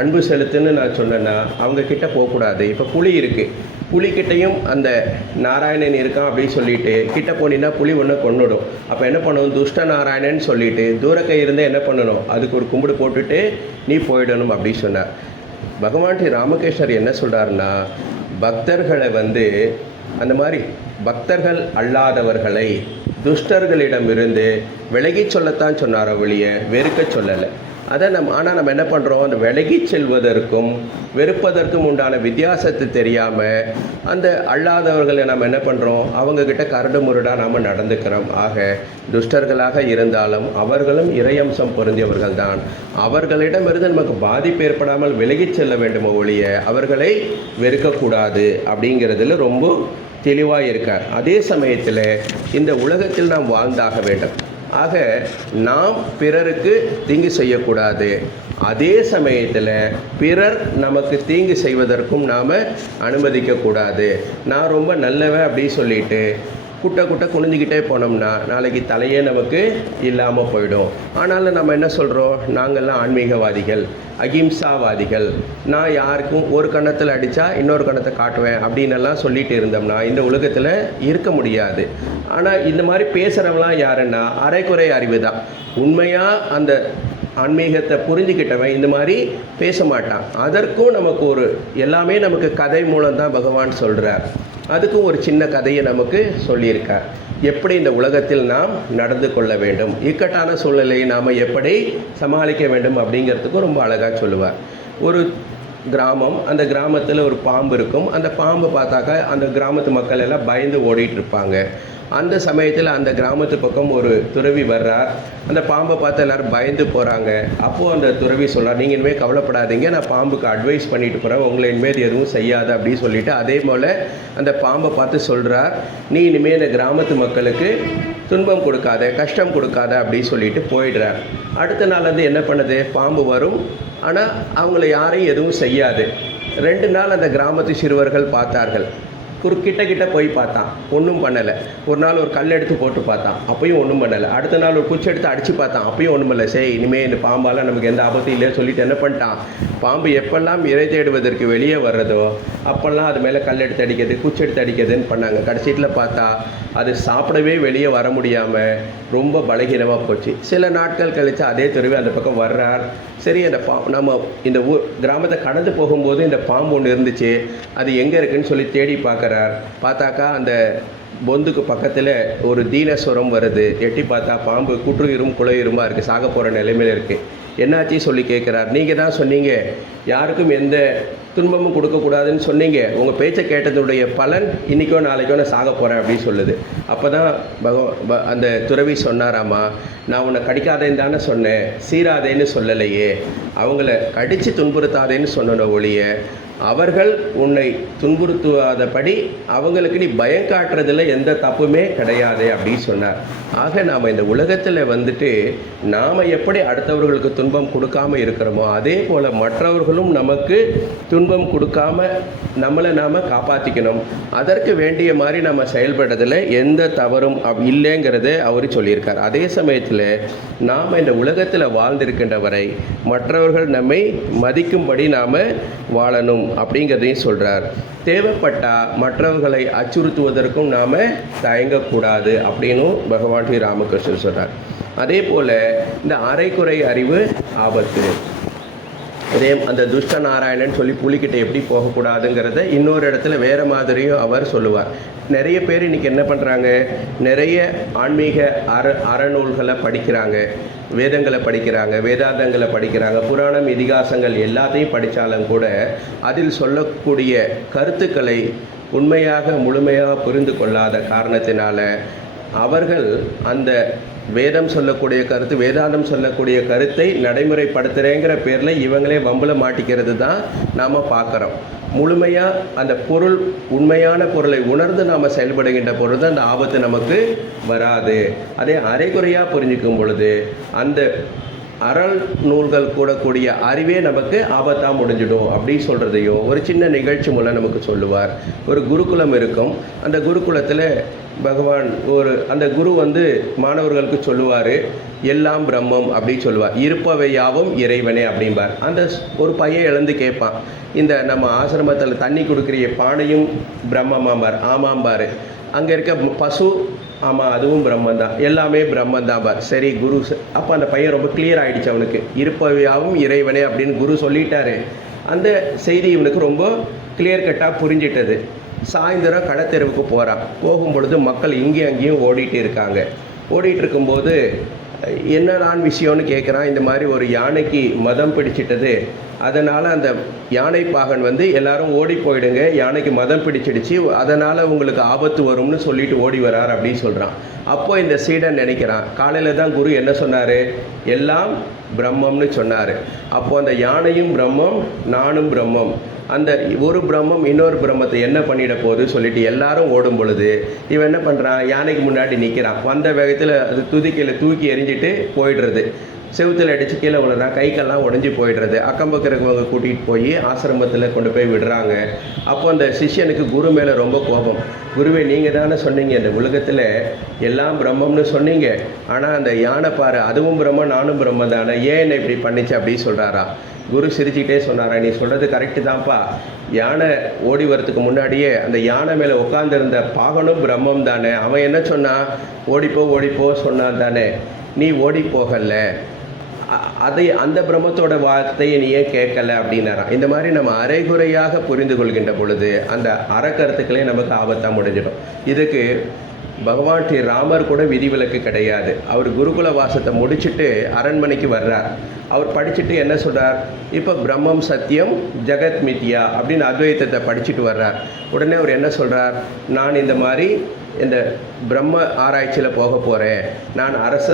அன்பு செலுத்துன்னு நான் சொன்னேன்னா அவங்கக்கிட்ட போகக்கூடாது. இப்போ புலி இருக்குது, புலிக்கிட்டையும் அந்த நாராயணன் இருக்கான் அப்படின்னு சொல்லிட்டு கிட்ட போனீங்கன்னா புலி ஒன்று கொண்டுடும். அப்போ என்ன பண்ணணும், துஷ்ட நாராயணன் சொல்லிட்டு தூரக்கை இருந்தால் என்ன பண்ணணும், அதுக்கு ஒரு கும்பிடு போட்டுட்டு நீ போயிடணும் அப்படின்னு சொன்னார். பகவான் ஸ்ரீ ராமகிருஷ்ணர் என்ன சொல்கிறாருன்னா, பக்தர்களை அந்த மாதிரி பக்தர்கள் அல்லாதவர்களை துஷ்டர்களிடமிருந்து விலகி சொல்லத்தான் சொன்னார், ஒழிய வெறுக்க சொல்லலை. அதை ஆனால் நம்ம என்ன பண்ணுறோம், அந்த விலகி செல்வதற்கும் வெறுப்பதற்கும் உண்டான வித்தியாசத்தை தெரியாமல் அந்த அல்லாதவர்களை நம்ம என்ன பண்ணுறோம், அவங்கக்கிட்ட கரடு முரடாக நாம் நடந்துக்கிறோம். ஆக துஷ்டர்களாக இருந்தாலும் அவர்களும் இறையம்சம் பொருந்தியவர்கள் தான். அவர்களிடமிருந்து நமக்கு பாதிப்பு ஏற்படாமல் விலகி செல்ல வேண்டுமோ ஒழிய அவர்களை வெறுக்கக்கூடாது அப்படிங்கிறதுல ரொம்ப தெளிவாக இருக்கார். அதே சமயத்தில் இந்த உலகத்தில் நாம் வாழ்ந்தாக வேண்டும். ஆக நாம் பிறருக்கு தீங்கு செய்யக்கூடாது, அதே சமயத்தில் பிறர் நமக்கு தீங்கு செய்வதற்கும் நாம் அனுமதிக்கக்கூடாது. நான் ரொம்ப நல்லவன் அப்படின்னு சொல்லிட்டு குட்டை குனிஞ்சிக்கிட்டே போனோம்னா நாளைக்கு தலையே நமக்கு இல்லாமல் போயிடும். ஆனாலும் நம்ம என்ன சொல்கிறோம், நாங்கள்லாம் ஆன்மீகவாதிகள், அகிம்சாவாதிகள், நான் யாருக்கும் ஒரு கன்னத்தில் அடித்தா இன்னொரு கன்னத்தை காட்டுவேன் அப்படின்னெல்லாம் சொல்லிட்டு இருந்தோம்னா இந்த உலகத்தில் இருக்க முடியாது. ஆனால் இந்த மாதிரி பேசுகிறவங்களாம் யாருன்னா அரைக்குறை அறிவு தான். உண்மையாக அந்த ஆன்மீகத்தை புரிஞ்சுக்கிட்டவன் இந்த மாதிரி பேச மாட்டான். அதற்கும் நமக்கு எல்லாமே நமக்கு கதை மூலம்தான் பகவான் சொல்கிறார். அதுக்கும் ஒரு சின்ன கதையை நமக்கு சொல்லியிருக்கார். எப்படி இந்த உலகத்தில் நாம் நடந்து கொள்ள வேண்டும், இக்கட்டான சூழ்நிலையை நாம் எப்படி சமாளிக்க வேண்டும் அப்படிங்கிறதுக்கும் ரொம்ப அழகாக சொல்லுவார். ஒரு கிராமம், அந்த கிராமத்தில் ஒரு பாம்பு இருக்கும். அந்த பாம்பு பார்த்தாக்கா அந்த கிராமத்து மக்கள் எல்லாம் பயந்து ஓடிட்டு இருப்பாங்க. அந்த சமயத்தில் அந்த கிராமத்து பக்கம் ஒரு துறவி வர்றார். அந்த பாம்பை பார்த்து எல்லோரும் பயந்து போகிறாங்க. அப்போது அந்த துறவி சொல்கிறார், நீங்கள் இனிமேல் கவலைப்படாதீங்க, நான் பாம்புக்கு அட்வைஸ் பண்ணிட்டு போகிறேன், உங்களை இனிமேல் எதுவும் செய்யாது அப்படின்னு சொல்லிவிட்டு அதே போல் அந்த பாம்பை பார்த்து சொல்கிறார், நீ இனிமேல் இந்த கிராமத்து மக்களுக்கு துன்பம் கொடுக்காத, கஷ்டம் கொடுக்காத அப்படின்னு சொல்லிட்டு போயிடுறார். அடுத்த நாள் வந்து என்ன பண்ணுது, பாம்பு வரும், ஆனால் அவங்கள யாரையும் எதுவும் செய்யாது. 2 நாள் அந்த கிராமத்து சிறுவர்கள் பார்த்தார்கள். கிட்ட போய் பார்த்தான், ஒன்றும் பண்ணலை. ஒரு நாள் ஒரு கல் எடுத்து போட்டு பார்த்தான், அப்பயும் ஒன்றும் பண்ணலை. அடுத்த நாள் ஒரு குச்சி எடுத்து அடித்து பார்த்தான், அப்பயும் ஒன்றும் பண்ணலை. சரி, இனிமேல் இந்த பாம்பால் நமக்கு எந்த ஆபத்தும் இல்லைன்னு சொல்லிட்டு என்ன பண்ணிட்டான், பாம்பு எப்பெல்லாம் இறை தேடுவதற்கு வெளியே வர்றதோ அப்போல்லாம் அது மேலே கல் எடுத்து அடிக்கிறது, குச்சி எடுத்து அடிக்கிறதுன்னு பண்ணாங்க. கடைசியில் பார்த்தா அது சாப்பிடவே வெளியே வர முடியாமல் ரொம்ப பலகீனமாக போச்சு. சில நாட்கள் கழித்து அதே துறவி அந்த பக்கம் வர்றார். சரி, அந்த நம்ம இந்த கிராமத்தை கடந்து போகும்போது இந்த பாம்பு ஒன்று இருந்துச்சு, அது எங்கே இருக்குன்னு சொல்லி தேடி பார்த்தாக்கா அந்த பொந்துக்கு பக்கத்தில் ஒரு தீனஸ்வரம் வருது. எட்டி பார்த்தா பாம்பு குற்றுயிரும் குலையுருமா இருக்குது, சாக போகிற நிலைமையில் இருக்குது. என்னாச்சு சொல்லி கேட்குறார். நீங்கள் தான் சொன்னீங்க யாருக்கும் எந்த துன்பமும் கொடுக்கக்கூடாதுன்னு சொன்னீங்க, உங்கள் பேச்சை கேட்டதுடைய பலன் இன்றைக்கோ நாளைக்கோ நான் சாக போகிறேன் அப்படின்னு சொல்லுது. அப்போ தான் அந்த துறவி சொன்னாராமா, நான் உன்னை கடிக்காதேன்னு தானே சொன்னேன், சீராதேன்னு சொல்லலையே, அவங்கள கடித்து துன்புறுத்தாதேன்னு சொன்ன ஒழிய அவர்கள் உன்னை துன்புறுத்துவாதபடி அவங்களுக்கு நீ பயம் காட்டுறதுல எந்த தப்புமே கிடையாது அப்படின்னு சொன்னார். ஆக நாம் இந்த உலகத்தில் வந்துட்டு நாம் எப்படி அடுத்தவர்களுக்கு துன்பம் கொடுக்காமல் இருக்கிறோமோ அதே போல் மற்றவர்களும் நமக்கு துன்பம் கொடுக்காம நம்மளை நாம் காப்பாற்றிக்கணும். அதற்கு வேண்டிய மாதிரி நம்ம செயல்படுறதுல எந்த தவறும் இல்லைங்கிறத அவர் சொல்லியிருக்கார். அதே சமயத்தில் நாம் இந்த உலகத்தில் வாழ்ந்திருக்கின்ற வரை மற்றவர்கள் நம்மை மதிக்கும்படி நாம் வாழணும் அப்படிங்கிறதையும் சொல்கிறார். தேவைப்பட்டால் மற்றவர்களை அச்சுறுத்துவதற்கும் நாம் தயங்கக்கூடாது அப்படின்னும் பகவான் ஸ்ரீ ராமகிருஷ்ணன் சொல்கிறார். அதே போல் இந்த அரைக்குறை அறிவு ஆபத்து. அதே அந்த துஷ்ட நாராயணன் சொல்லி புலிக்கிட்ட எப்படி போகக்கூடாதுங்கிறத இன்னொரு இடத்துல வேறு மாதிரியும் அவர் சொல்லுவார். நிறைய பேர் இன்றைக்கி என்ன பண்ணுறாங்க, நிறைய ஆன்மீக அறநூல்களை படிக்கிறாங்க, வேதங்களை படிக்கிறாங்க, வேதாந்தங்களை படிக்கிறாங்க, புராணம் இதிகாசங்கள் எல்லாத்தையும் படித்தாலும் கூட அதில் சொல்லக்கூடிய கருத்துக்களை உண்மையாக முழுமையாக புரிந்து கொள்ளாத காரணத்தினால அவர்கள் அந்த வேதம் சொல்லக்கூடிய கருத்து, வேதாந்தம் சொல்லக்கூடிய கருத்தை நடைமுறைப்படுத்துகிறேங்கிற பேரில் இவங்களே வம்பில் மாட்டிக்கிறது தான் நாம் பார்க்குறோம். முழுமையாக அந்த பொருள், உண்மையான பொருளை உணர்ந்து நாம் செயல்படுகின்ற பொழுது அந்த ஆபத்து நமக்கு வராது. அதே அரைகுறையாக புரிஞ்சிக்கும் பொழுது அந்த அறல் நூல்கள் கூடக்கூடிய அறிவே நமக்கு ஆபத்தாக முடிஞ்சிடும் அப்படின்னு சொல்கிறதையும் ஒரு சின்ன நிகழ்ச்சி மூலம் நமக்கு சொல்லுவார். ஒரு குருகுலம் இருக்கும், அந்த குருகுலத்தில் பகவான் அந்த குரு மாணவர்களுக்கு சொல்லுவார், எல்லாம் பிரம்மம் அப்படின்னு சொல்லுவார், இருப்பவை யாவும் இறைவனே அப்படிம்பார். அந்த ஒரு பையன் எழுந்து கேட்பான், இந்த நம்ம ஆசிரமத்தில் தண்ணி கொடுக்குற பானையும் பிரம்மமாம்பார். ஆமாம்பார். அங்கே இருக்க பசு, ஆமாம் அதுவும் பிரம்மந்தான், எல்லாமே பிரம்மந்தான் பார். சரி குரு, அப்போ அந்த பையன் ரொம்ப கிளியர் ஆகிடுச்சு, அவனுக்கு இருப்பவையாவும் இறைவனே அப்படின்னு குரு சொல்லிட்டாரு. அந்த செய்தி இவனுக்கு ரொம்ப கிளியர் கட்டாக புரிஞ்சிட்டது. சாயந்தரம் கடத்தெருவுக்கு போகிறான். போகும் பொழுது மக்கள் இங்கேயும் அங்கேயும் ஓடிட்டு இருக்காங்க. ஓடிட்டு இருக்கும்போது என்னதான் விஷயம்னு கேட்குறான். இந்த மாதிரி ஒரு யானைக்கு மதம் பிடிச்சிட்டது, அதனால் அந்த யானை பாகன் எல்லாரும் ஓடி போயிடுங்க, யானைக்கு மதம் பிடிச்சிடுச்சு, அதனால் உங்களுக்கு ஆபத்து வரும்னு சொல்லிட்டு ஓடி வரார் அப்படின்னு சொல்கிறான். அப்போ இந்த சீடன் நினைக்கிறான், காலையில் தான் குரு என்ன சொன்னார், எல்லாம் பிரம்மம்னு சொன்னார். அப்போது அந்த யானையும் பிரம்மம், நானும் பிரம்மம், அந்த ஒரு பிரம்மம் இன்னொரு பிரம்மத்தை என்ன பண்ணிட போகுது சொல்லிட்டு எல்லாரும் ஓடும் பொழுது இவன் என்ன பண்ணுறான், யானைக்கு முன்னாடி நிற்கிறான். வந்த வேகத்தில் அது துதிக்கையில் தூக்கி எறிஞ்சிட்டு போயிடுறது. செவுத்தில் அடித்து கீழே விழுறான், கைக்கெல்லாம் உடஞ்சி போயிடுறது. அக்கம் பக்கம் இருக்கவங்க கூட்டிகிட்டு போய் ஆசிரமத்தில் கொண்டு போய் விடுறாங்க. அப்போ அந்த சிஷ்யனுக்கு குரு மேலே ரொம்ப கோபம். குருவே, நீங்கள் தானே சொன்னீங்க இந்த உலகத்தில் எல்லாம் பிரம்மம்னு சொன்னீங்க, ஆனால் அந்த யானை பாரு, அதுவும் பிரம்மம் நானும் பிரம்மம் தானே, ஏன் என்னை இப்படி பண்ணிச்சு அப்படின்னு சொல்கிறாரா. குரு சிரிச்சுக்கிட்டே சொன்னாரா, நீ சொல்கிறது கரெக்டு தான்ப்பா, யானை ஓடி வரத்துக்கு முன்னாடியே அந்த யானை மேலே உட்காந்துருந்த பாகனும் பிரம்மம் தானே, அவன் என்ன சொன்னான், ஓடிப்போ சொன்னான் தானே, நீ ஓடி போகலை, அந்த பிரம்மத்தோட வார்த்தையை நீ ஏன் கேட்கல அப்படின்னாராம். இந்த மாதிரி நம்ம அரைகுறையாக புரிந்து கொள்கின்ற பொழுது அந்த அறக்கருத்துக்களே நமக்கு ஆபத்தாக முடிஞ்சிடும். இதுக்கு பகவான் ஸ்ரீ ராமர் கூட விதிவிலக்கு கிடையாது. அவர் குருகுல வாசத்தை முடிச்சுட்டு அரண்மனைக்கு வர்றார். அவர் படிச்சுட்டு என்ன சொல்கிறார், இப்போ பிரம்மம் சத்தியம் ஜெகத் மித்யா அப்படின்னு அத்வைத்தத்தை படிச்சுட்டு வர்றார். உடனே அவர் என்ன சொல்கிறார், நான் இந்த மாதிரி இந்த பிரம்ம ஆராய்ச்சியில் போக போகிறேன், நான் அரச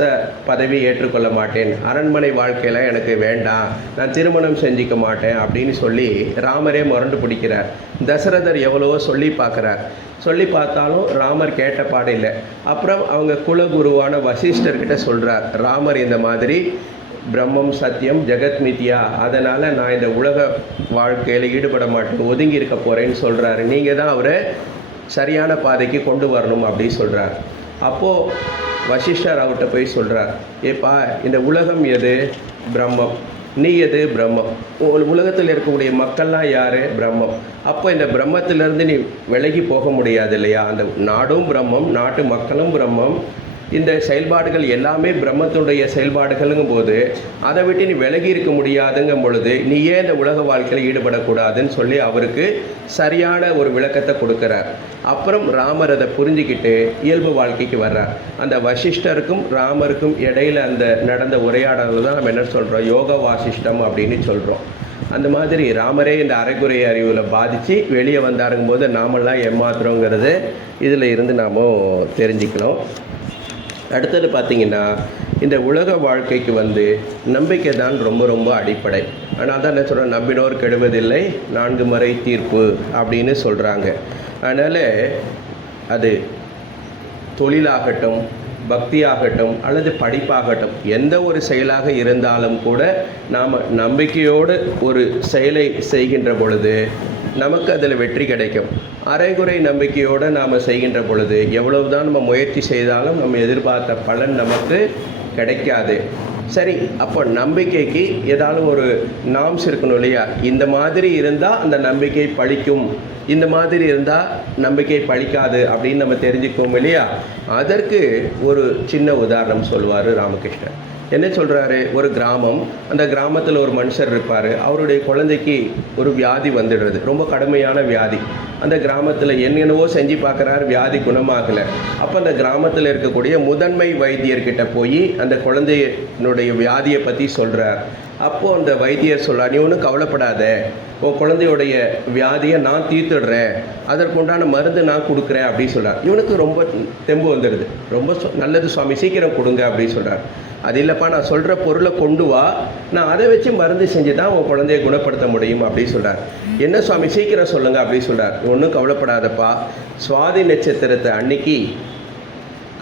பதவி ஏற்றுக்கொள்ள மாட்டேன், அரண்மனை வாழ்க்கையில் எனக்கு வேண்டாம், நான் திருமணம் செஞ்சிக்க மாட்டேன் அப்படின்னு சொல்லி ராமரே முரண்டு பிடிக்கிறார். தசரதர் எவ்வளவோ சொல்லி பார்க்குறார். சொல்லி பார்த்தாலும் ராமர் கேட்ட பாடு இல்லை. அப்புறம் அவங்க குலகுருவான வசிஷ்டர்கிட்ட சொல்கிறார், ராமர் இந்த மாதிரி பிரம்மம் சத்தியம் ஜெகத் மித்யா, அதனால் நான் இந்த உலக வாழ்க்கையில் ஈடுபட மாட்டேன், ஒதுங்கி இருக்க போகிறேன்னு சொல்கிறாரு. நீங்கள் தான் அவரை சரியான பாதைக்கு கொண்டு வரணும் அப்படின்னு சொல்கிறார். அப்போது வசிஷ்டர் அவர்கிட்ட போய் சொல்கிறார், ஏப்பா இந்த உலகம் எது? பிரம்மம். நீ எது? பிரம்மம். உலகத்தில் இருக்கக்கூடிய மக்கள்லாம் யார்? பிரம்மம். அப்போ இந்த பிரம்மத்திலேருந்து நீ விலகி போக முடியாது இல்லையா? அந்த நாடும் பிரம்மம், நாட்டு மக்களும் பிரம்மம், இந்த செயல்பாடுகள் எல்லாமே பிரம்மத்துடைய செயல்பாடுகளுங்கும் போது அதை விட்டு நீ விலகி இருக்க முடியாதுங்கும் பொழுது நீ ஏன் இந்த உலக வாழ்க்கையில் ஈடுபடக்கூடாதுன்னு சொல்லி அவருக்கு சரியான ஒரு விளக்கத்தை கொடுக்குறார். அப்புறம் ராமர் அதை புரிஞ்சுக்கிட்டு இயல்பு வாழ்க்கைக்கு வர்றார். அந்த வசிஷ்டருக்கும் ராமருக்கும் இடையில் அந்த நடந்த உரையாடல் தான் நம்ம என்ன சொல்கிறோம், யோக வாசிஷ்டம் அப்படின்னு சொல்கிறோம். அந்த மாதிரி ராமரே இந்த அரைக்குறை அறிவில் பாதித்து வெளியே வந்தாருங்கும் போது நாமெல்லாம் ஏமாத்துறோங்கிறது இதில் இருந்து நாம் தெரிஞ்சுக்கலாம். அடுத்தது பார்த்திங்கன்னா, இந்த உலக வாழ்க்கைக்கு நம்பிக்கை தான் ரொம்ப ரொம்ப அடிப்படை. ஆனால் தான் என்ன சொல்கிறேன், நம்பினோர் கெடுவதில்லை, 4 முறை தீர்ப்பு அப்படின்னு சொல்கிறாங்க. அதனால் அது தொழிலாகட்டும், பக்தியாகட்டும் அல்லது படிப்பாகட்டும், எந்த ஒரு செயலாக இருந்தாலும் கூட நாம் நம்பிக்கையோடு ஒரு செயலை செய்கின்ற பொழுது நமக்கு அதில் வெற்றி கிடைக்கும். அரைகுறை நம்பிக்கையோடு நாம் செய்கின்ற பொழுது எவ்வளவுதான் நம்ம முயற்சி செய்தாலும் நம்ம எதிர்பார்த்த பலன் நமக்கு கிடைக்காது. சரி, அப்போ நம்பிக்கைக்கு ஏதாவது ஒரு நாம்ஸ் இருக்கணும் இல்லையா? இந்த மாதிரி இருந்தால் அந்த நம்பிக்கை பழிக்கும், இந்த மாதிரி இருந்தால் நம்பிக்கை பழிக்காது அப்படின்னு நம்ம தெரிஞ்சுக்குவோம் இல்லையா? அதற்கு ஒரு சின்ன உதாரணம் சொல்வார் ராமகிருஷ்ணன். என்ன சொல்கிறாரு, ஒரு கிராமம், அந்த கிராமத்தில் ஒரு மனுஷர் இருப்பார். அவருடைய குழந்தைக்கு ஒரு வியாதி வந்துடுறது, ரொம்ப கடுமையான வியாதி. அந்த கிராமத்தில் என்னென்னவோ செஞ்சு பார்க்குறாரு, வியாதி குணமாகலை. அப்போ அந்த கிராமத்தில் இருக்கக்கூடிய முதன்மை வைத்தியர்கிட்ட போய் அந்த குழந்தையினுடைய வியாதியை பற்றி சொல்கிறார். அப்போது அந்த வைத்தியர் சொல்கிறார், நீ ஒன்றும் கவலைப்படாத, உன் குழந்தையுடைய வியாதியை நான் தீர்த்துடுறேன், அதற்குண்டான மருந்து நான் கொடுக்குறேன் அப்படின்னு சொல்கிறார். இவனுக்கு ரொம்ப தெம்பு வந்துடுது, ரொம்ப நல்லது சுவாமி, சீக்கிரம் கொடுங்க அப்படின்னு சொல்கிறார். அது இல்லைப்பா, நான் சொல்கிற பொருளை கொண்டு வா, நான் அதை வச்சு மருந்து செஞ்சு தான் உன் குழந்தைய குணப்படுத்த முடியும் அப்படின்னு சொல்கிறார். என்ன சுவாமி, சீக்கிரம் சொல்லுங்கள் அப்படின்னு சொல்கிறார். ஒன்றும் கவலைப்படாதப்பா, சுவாதி நட்சத்திரத்தை அன்னைக்கு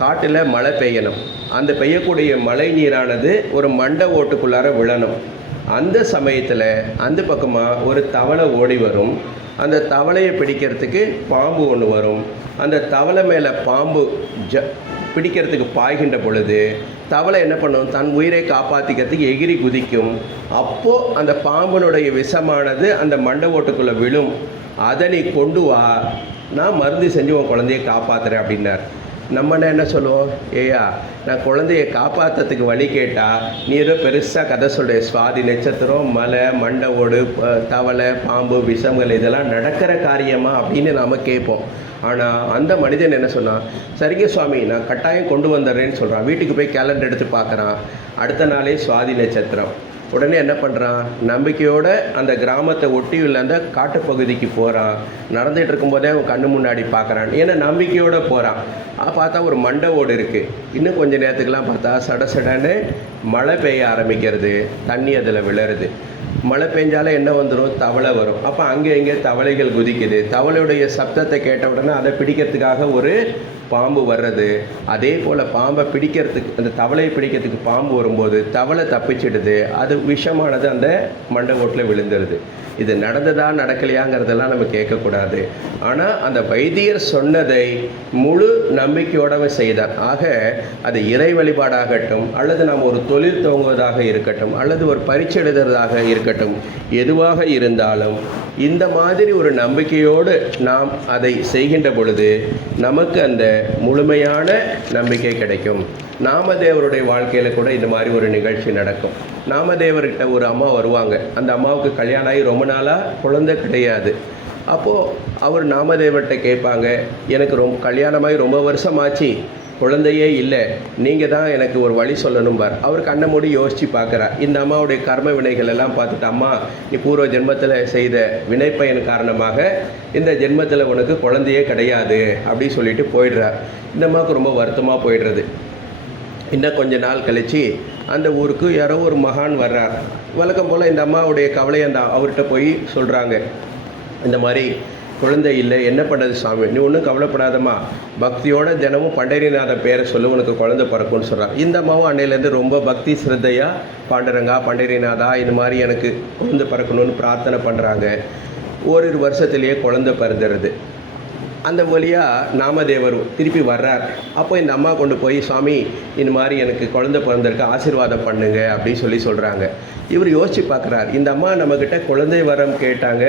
காட்டில் மழை பெய்யணும். அந்த பெய்யக்கூடிய மழை நீரானது ஒரு மண்டை ஓட்டுக்குள்ளார விழணும். அந்த சமயத்தில் அந்த பக்கமாக ஒரு தவளை ஓடி வரும். அந்த தவளையை பிடிக்கிறதுக்கு பாம்பு ஒன்று வரும். அந்த தவளை மேலே பாம்பு பிடிக்கிறதுக்கு பாய்கின்ற பொழுது தவளை என்ன பண்ணும், தன் உயிரை காப்பாற்றிக்கிறதுக்கு எகிரி குதிக்கும். அப்போது அந்த பாம்பனுடைய விஷமானது அந்த மண்டை ஓட்டுக்குள்ளே விழும். அதை நீ கொண்டு வா, நான் மருந்து செஞ்சு உன் குழந்தைய காப்பாற்றுறேன் அப்படின்னார். நம்ம என்ன சொல்லுவோம், ஏயா நான் குழந்தைய காப்பாற்றுறதுக்கு வழி கேட்டால் நீ ஏதோ பெருசாக கதை சொல்கிற, சுவாதி நட்சத்திரம், மலை, மண்டை ஓடு, தவளை, பாம்பு, விஷங்கள் இதெல்லாம் நடக்கிற காரியமா அப்படின்னு நாம் கேட்போம். ஆனால் அந்த மனிதன் என்ன சொன்னான், சரிங்க சுவாமி நான் கட்டாயம் கொண்டு வந்துடுறேன்னு சொல்கிறான். வீட்டுக்கு போய் கேலண்டர் எடுத்து பார்க்குறான். அடுத்த நாளே சுவாதி நட்சத்திரம். உடனே என்ன பண்ணுறான், நம்பிக்கையோடு அந்த கிராமத்தை ஒட்டி உள்ள அந்த காட்டுப்பகுதிக்கு போகிறான். நடந்துகிட்டு இருக்கும்போதே அவன் கண்ணு முன்னாடி பார்க்குறான். ஏன்னா நம்பிக்கையோடு போகிறான். பார்த்தா ஒரு மண்டை ஓடு இருக்குது. இன்னும் கொஞ்சம் நேரத்துக்கெலாம் பார்த்தா சடன்னு மழை பெய்ய ஆரம்பிக்கிறது, தண்ணி அதில் விழுறது. மழை பெஞ்சாலே என்ன வந்துடும், தவளை வரும். அப்போ அங்கே இங்கே தவளைகள் குதிக்குது. தவளையுடைய சப்தத்தை கேட்ட உடனே அதை பிடிக்கிறதுக்காக ஒரு பாம்பு வர்றது. அதே போல் பாம்பை பிடிக்கிறதுக்கு, அந்த தவளையை பிடிக்கிறதுக்கு பாம்பு வரும்போது தவளை தப்பிச்சிடுது. அது விஷமானது அந்த மண்டை ஓட்டில் விழுந்துடுது. இது நடந்ததா நடக்கலையாங்கிறதெல்லாம் நம்ம கேட்கக்கூடாது. ஆனால் அந்த வைத்தியர் சொன்னதை முழு நம்பிக்கையோடவே செய்தார். ஆக அது இறை வழிபாடாகட்டும், அல்லது நாம் ஒரு தொழில் துவங்குவதாக இருக்கட்டும், அல்லது ஒரு பரீட்சை எழுதுறதாக இருக்கட்டும், எதுவாக இருந்தாலும் இந்த மாதிரி ஒரு நம்பிக்கையோடு நாம் அதை செய்கின்ற பொழுது நமக்கு அந்த முழுமையான நம்பிக்கை கிடைக்கும். நாமதேவருடைய வாழ்க்கையில் கூட இந்த மாதிரி ஒரு நிகழ்ச்சி நடக்கும். நாமதேவர்கிட்ட ஒரு அம்மா வருவாங்க. அந்த அம்மாவுக்கு கல்யாணம் ஆகி ரொம்ப நாளாக குழந்தை கிடையாது. அப்போது அவர் நாமதேவர்கிட்ட கேட்பாங்க, எனக்கு கல்யாணமாகி ரொம்ப வருஷமாச்சு, குழந்தையே இல்லை, நீங்கள் தான் எனக்கு ஒரு வழி சொல்லணும் பார். அவர் கண்ணை மூடி யோசித்து பார்க்குறார். இந்த அம்மாவுடைய கர்ம வினைகள் எல்லாம் பார்த்துட்டு, அம்மா நீ பூர்வ ஜென்மத்தில் செய்த வினைப்பயன் காரணமாக இந்த ஜென்மத்தில் உனக்கு குழந்தையே கிடையாது அப்படி சொல்லிட்டு போயிடுறார். இந்த அம்மாவுக்கு ரொம்ப வருத்தமாக போயிடுறது. இன்னும் கொஞ்ச நாள் கழித்து அந்த ஊருக்கு யாரோ ஒரு மகான் வர்றார். வழக்கம் போல் இந்த அம்மாவுடைய கவலையை அவர்கிட்ட போய் சொல்கிறாங்க, இந்த மாதிரி குழந்தை இல்லை, என்ன பண்ணுறது சாமி, நீ ஒன்றும் கவலைப்படாதம்மா, பக்தியோட தினமும் பண்டரிநாத பேரை சொல்லு, உனக்கு குழந்தை பிறக்கும்னு சொல்கிறார். இந்த அம்மாவும் அன்னையிலேருந்து ரொம்ப பக்தி சிரத்தையாக பாண்டரங்கா பண்டரிநாதா இந்த மாதிரி எனக்கு குழந்தை பிறக்கணும்னு பிரார்த்தனை பண்ணுறாங்க. ஓரிரு வருஷத்துலேயே குழந்தை பிறந்துடுது. அந்த வழியாக நாமதேவர் திருப்பி வர்றார். அப்போ இந்த அம்மா கொண்டு போய், சாமி இந்த மாதிரி எனக்கு குழந்தை பிறந்திருக்கு, ஆசீர்வாதம் பண்ணுங்க அப்படின்னு சொல்கிறாங்க. இவர் யோசித்து பார்க்குறார், இந்த அம்மா நம்மக்கிட்ட குழந்தை வரம் கேட்டாங்க,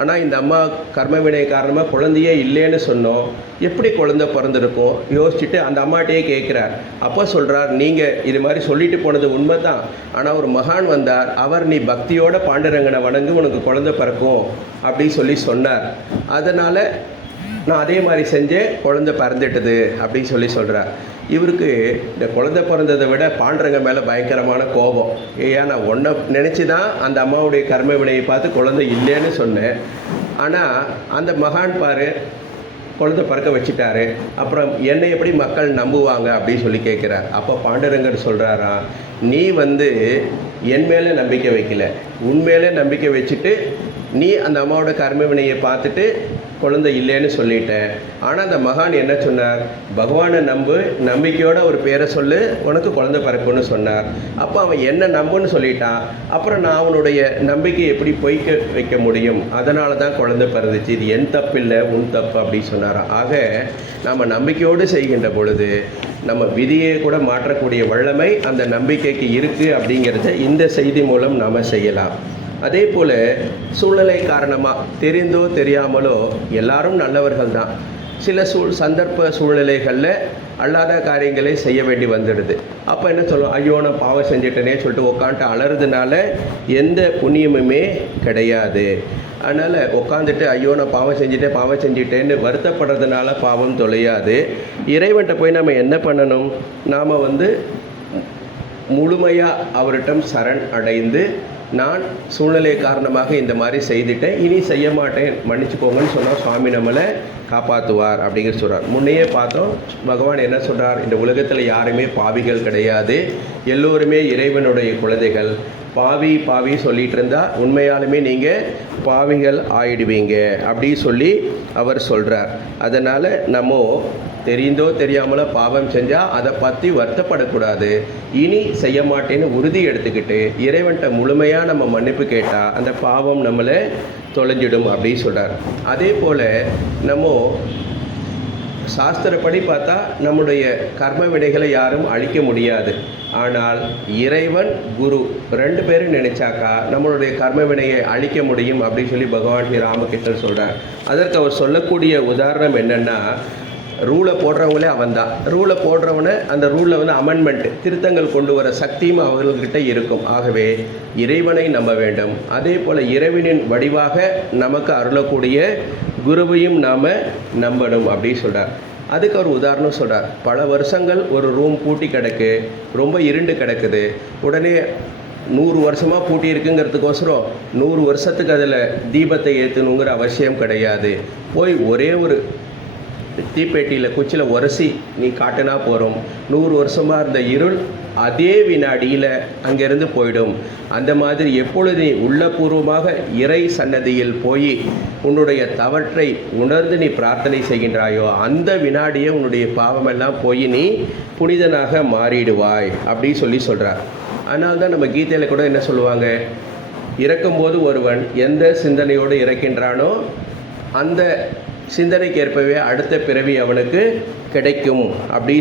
ஆனால் இந்த அம்மா கர்மவினை காரணமாக குழந்தையே இல்லைன்னு சொன்னோம், எப்படி குழந்தை பிறந்திருக்கும் யோசிச்சுட்டு அந்த அம்மாட்டையே கேட்குறார். அப்போ சொல்கிறார், நீங்கள் இது மாதிரி சொல்லிட்டு போனது உண்மை தான், ஆனால் ஒரு மகான் வந்தார், அவர் நீ பக்தியோட பாண்டுரங்கனை வணங்கு உனக்கு குழந்தை பிறக்கும் அப்படின்னு சொன்னார். அதனால் நான் அதே மாதிரி செஞ்சேன், குழந்தை பிறந்துட்டுது அப்படின்னு சொல்கிறார். இவருக்கு இந்த குழந்தை பிறந்ததை விட பாண்டரங்க மேலே பயங்கரமான கோபம். ஏன் நான் ஒன்றை நினச்சி தான் அந்த அம்மாவுடைய கர்ம வினையை பார்த்து குழந்தை இல்லைன்னு சொன்னேன், ஆனால் அந்த மகான் பாரு குழந்தை பிறக்க வச்சுட்டாரு, அப்புறம் என்னை எப்படி மக்கள் நம்புவாங்க அப்படின்னு கேட்குறார். அப்போ பாண்டுரங்கர் சொல்கிறாரா, நீ என் மேலே நம்பிக்கை வைக்கல, உன் மேலே நம்பிக்கை வச்சுட்டு நீ அந்த அம்மாவோட கர்ம வினையை பார்த்துட்டு குழந்தை இல்லைன்னு சொல்லிட்டேன். ஆனால் அந்த மகான் என்ன சொன்னார், பகவானை நம்பு, நம்பிக்கையோட ஒரு பேரை சொல்லு, உனக்கு குழந்தை பிறக்குன்னு சொன்னார். அப்போ அவன் என்ன நம்புன்னு சொல்லிட்டான், அப்புறம் நான் அவனுடைய நம்பிக்கை எப்படி பொய்க்க வைக்க முடியும், அதனால தான் குழந்தை பிறந்துச்சு, இது என் தப்பு இல்லை உன் தப்பு அப்படின்னு சொன்னாராம். ஆக நம்ம நம்பிக்கையோடு செய்கின்ற பொழுது நம்ம விதியை கூட மாற்றக்கூடிய வல்லமை அந்த நம்பிக்கைக்கு இருக்குது அப்படிங்கிறத இந்த செய்தி மூலம் நாம் செய்யலாம். அதே போல் சூழ்நிலை காரணமாக தெரிந்தோ தெரியாமலோ எல்லாரும் நல்லவர்கள் தான், சில சந்தர்ப்ப சூழ்நிலைகளில் அல்லாத காரியங்களை செய்ய வேண்டி வந்துடுது. அப்போ என்ன சொல்லுவோம், ஐயோ நான் பாவம் செஞ்சிட்டேனே சொல்லிட்டு உட்காந்துட்டு அலறதுனால எந்த புண்ணியமுமே கிடையாது. அதனால் உட்காந்துட்டு ஐயோ நான் பாவம் செஞ்சிட்டேன்னு வருத்தப்படுறதுனால பாவம் தொலையாது. இறைவன்கிட்ட போய் நம்ம என்ன பண்ணணும், நாம் முழுமையாக அவரிடம் சரண் அடைந்து, நான் சூழ்நிலை காரணமாக இந்த மாதிரி செய்துட்டேன், இனி செய்ய மாட்டேன் மன்னிச்சுக்கோங்கன்னு சொன்னால் சுவாமி நம்மளை காப்பாற்றுவார் அப்படிங்கிற சொல்கிறார். முன்னையே பார்த்தோம், பகவான் என்ன சொல்கிறார், இந்த உலகத்தில் யாருமே பாவிகள் கிடையாது, எல்லோருமே இறைவனுடைய குழந்தைகள். பாவி சொல்லிகிட்டு இருந்தால் உண்மையாலுமே நீங்கள் பாவிகள் ஆயிடுவீங்க அப்படி சொல்லி அவர் சொல்கிறார். அதனால் நம்ம தெரிந்தோ தெரியாமலோ பாவம் செஞ்சால் அதை பற்றி வருத்தப்படக்கூடாது. இனி செய்ய மாட்டேன்னு உறுதி எடுத்துக்கிட்டு இறைவன்கிட்ட முழுமையாக நம்ம மன்னிப்பு கேட்டால் அந்த பாவம் நம்மளை தொலைஞ்சிடும் அப்படின்னு சொல்கிறார். அதே போல் நம்ம சாஸ்திரப்படி பார்த்தா நம்முடைய கர்ம வினைகளை யாரும் அழிக்க முடியாது. ஆனால் இறைவன் குரு ரெண்டு பேரும் நினைச்சாக்கா நம்மளுடைய கர்ம வினையை அழிக்க முடியும் அப்படின்னு சொல்லி பகவான் ஸ்ரீ ராமகிருஷ்ணன் சொல்கிறார். அதற்கு அவர் சொல்லக்கூடிய உதாரணம் என்னென்னா, ரூலை போடுறவங்களே அவன் தான். ரூலை போடுறவனை அந்த ரூலில் அமெண்ட்மெண்ட் திருத்தங்கள் கொண்டு வர சக்தியும் அவர்கள்கிட்ட இருக்கும். ஆகவே இறைவனை நம்ப வேண்டும். அதே போல் இறைவனின் வடிவாக நமக்கு அருளக்கூடிய குருவையும் நாம் நம்பணும் அப்படின்னு சொல்கிறார். அதுக்கு ஒரு உதாரணம் சொல்கிறார். பல வருஷங்கள் ஒரு ரூம் பூட்டி கிடக்கு, ரொம்ப இருண்டு கிடக்குது. உடனே 100 வருஷமாக பூட்டி இருக்குங்கிறதுக்கோசரம் 100 வருஷத்துக்கு அதில் தீபத்தை ஏற்றணுங்கிற அவசியம் கிடையாது. போய் ஒரே ஒரு தீப்பெட்டியில் குச்சியில் உரசி நீ காட்டினா போகிறோம். 100 வருஷமாக இருந்த இருள் அதே வினாடியில் அங்கேருந்து போயிடும். அந்த மாதிரி எப்பொழுது நீ உள்ளபூர்வமாக இறை சன்னதியில் போய் உன்னுடைய தவற்றை உணர்ந்து நீ பிரார்த்தனை செய்கின்றாயோ அந்த வினாடியே உன்னுடைய பாவமெல்லாம் போய் நீ புனிதனாக மாறிடுவாய் அப்படின்னு சொல்கிறார். அதனால தான் நம்ம கீதையில் கூட என்ன சொல்லுவாங்க, இறக்கும்போது ஒருவன் எந்த சிந்தனையோடு இறக்கின்றானோ அந்த சிந்தனைக்கு ஏற்பவே அடுத்த பிறவி அவனுக்கு கிடைக்கும் அப்படி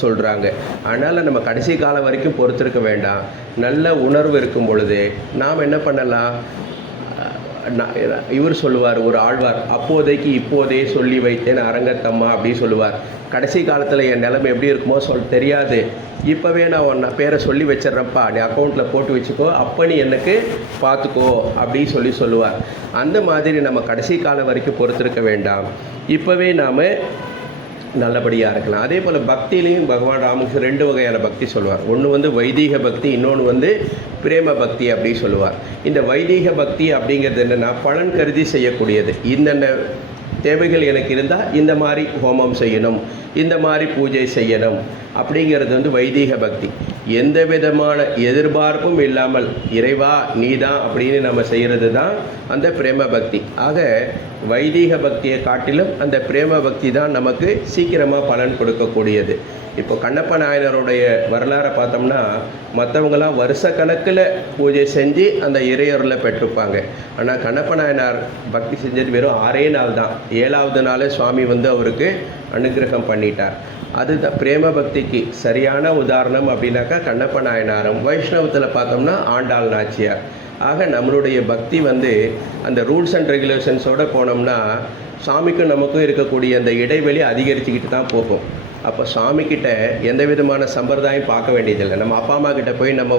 சொல்கிறாங்க. அதனால் நம்ம கடைசி காலம் வரைக்கும் பொறுத்திருக்க வேண்டாம். நல்ல உணர்வு இருக்கும் பொழுது நாம் என்ன பண்ணலாம், இவர் சொல்லுவார், ஒரு ஆழ்வார், அப்போதைக்கு இப்போதே சொல்லி வைத்தேன் அரங்கத்தம்மா அப்படி சொல்லுவார். கடைசி காலத்தில் என் நிலைமை எப்படி இருக்குமோ தெரியாது, இப்போவே நான் உன் பேரை சொல்லி வச்சிட்றேன்ப்பா, நீ அக்கௌண்ட்டில் போட்டு வச்சுக்கோ, அப்போ நீ எனக்கு பார்த்துக்கோ அப்படின்னு சொல்லுவார். அந்த மாதிரி நம்ம கடைசி காலம் வரைக்கும் பொறுத்திருக்க வேண்டாம், இப்போவே நாம் நல்லபடியாக இருக்கலாம். அதே போல் பக்தியிலையும் பகவான் ராமகிருஷ்ணர் 2 வகையான பக்தி சொல்லுவார். ஒன்று வைதீக பக்தி, இன்னொன்று பிரேம பக்தி அப்படி சொல்லுவார். இந்த வைதீக பக்தி அப்படிங்கிறது என்னென்னா பலன் கருதி செய்யக்கூடியது. இந்த தேவைகள் எனக்கு இருந்தால் இந்த மாதிரி ஹோமம் செய்யணும், இந்த மாதிரி பூஜை செய்யணும் அப்படிங்கிறது வைதீக பக்தி. எந்த விதமான எதிர்பார்ப்பும் இல்லாமல் இறைவா நீதான் அப்படின்னு நம்ம செய்கிறது தான் அந்த பிரேம பக்தி. ஆக வைதீக பக்தியை காட்டிலும் அந்த பிரேம பக்தி தான் நமக்கு சீக்கிரமாக பலன் கொடுக்கக்கூடியது. இப்போ கண்ணப்ப நாயனருடைய வரலாறை பார்த்தோம்னா மற்றவங்களாம் வருஷ கணக்கில் பூஜை செஞ்சு அந்த இறையொருளை பெற்றிருப்பாங்க. ஆனால் கண்ணப்ப நாயனார் பக்தி செஞ்சது வெறும் 6 நாள் தான். 7வது நாளே சுவாமி அவருக்கு அனுகிரகம் பண்ணிட்டார். அதுதான் பிரேம பக்திக்கு சரியான உதாரணம் அப்படின்னாக்கா கண்ணப்ப நாயனாரும். வைஷ்ணவத்தில் பார்த்தோம்னா ஆண்டாள் நாச்சியார். ஆக நம்மளுடைய பக்தி அந்த ரூல்ஸ் அண்ட் ரெகுலேஷன்ஸோடு போனோம்னா சாமிக்கும் நமக்கும் இருக்கக்கூடிய அந்த இடைவெளி அதிகரிச்சுக்கிட்டு தான் போகும். அப்போ சாமிக்கிட்ட எந்த விதமான சம்பிரதாயம் பார்க்க வேண்டியதில்லை. நம்ம அப்பா அம்மா கிட்ட போய் நம்ம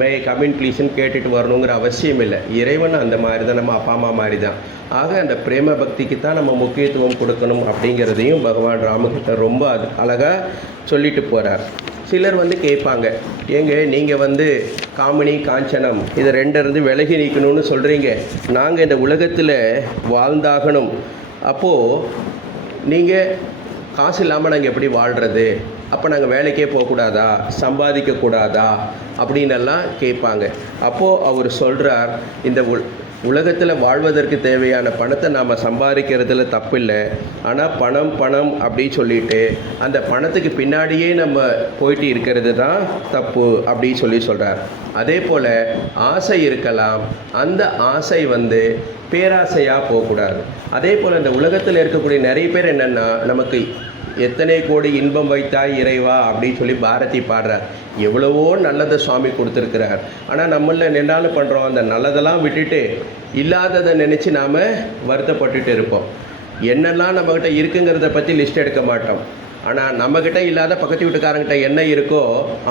மே கமின் ப்ளீஸ்ன்னு கேட்டுட்டு வரணுங்கிற அவசியம் இல்லை. இறைவன் அந்த மாதிரி தான், நம்ம அப்பா அம்மா மாதிரி தான். ஆக அந்த பிரேம பக்திக்கு தான் நம்ம முக்கியத்துவம் கொடுக்கணும் அப்படிங்கிறதையும் பகவான் ராமகிருஷ்ணர் ரொம்ப அழகாக சொல்லிட்டு போகிறார். சிலர் கேட்பாங்க, ஏங்க நீங்கள் காமினி காஞ்சனம் இதை 2 விலகி நீக்கணும்னு சொல்கிறீங்க, நாங்கள் இந்த உலகத்தில் வாழ்ந்தாகணும், அப்போது நீங்கள் காசு இல்லாமல் நாங்கள் எப்படி வாழ்கிறது, அப்போ நாங்கள் வேலைக்கே போகக்கூடாதா, சம்பாதிக்கக்கூடாதா அப்படின்னெல்லாம் கேட்பாங்க. அப்போது அவர் சொல்கிறார், இந்த உலகத்தில் வாழ்வதற்கு தேவையான பணத்தை நாம் சம்பாதிக்கிறதுல தப்பில்லை, ஆனால் பணம் பணம் அப்படி சொல்லிட்டு அந்த பணத்துக்கு பின்னாடியே நம்ம போயிட்டு இருக்கிறது தான் தப்பு அப்படி சொல்கிறார். அதே போல் ஆசை இருக்கலாம், அந்த ஆசை பேராசையாக போகக்கூடாது. அதே போல் இந்த உலகத்தில் இருக்கக்கூடிய நிறைய பேர் என்னென்னா, நமக்கு எத்தனை கோடி இன்பம் வைத்தாய் இறைவா அப்படின்னு பாரதி பாடுறார். எவ்வளவோ நல்லதை சுவாமி கொடுத்துருக்கிறார். ஆனால் நம்மள நின்னாலும் பண்ணுறோம், அந்த நல்லதெல்லாம் விட்டுட்டு இல்லாததை நினச்சி நாம் வருத்தப்பட்டுட்டு இருப்போம். என்னெல்லாம் நம்மக்கிட்ட இருக்குங்கிறத பற்றி லிஸ்ட் எடுக்க மாட்டோம். ஆனால் நம்மக்கிட்ட இல்லாத பக்கத்து வீட்டுக்காரங்கிட்ட என்ன இருக்கோ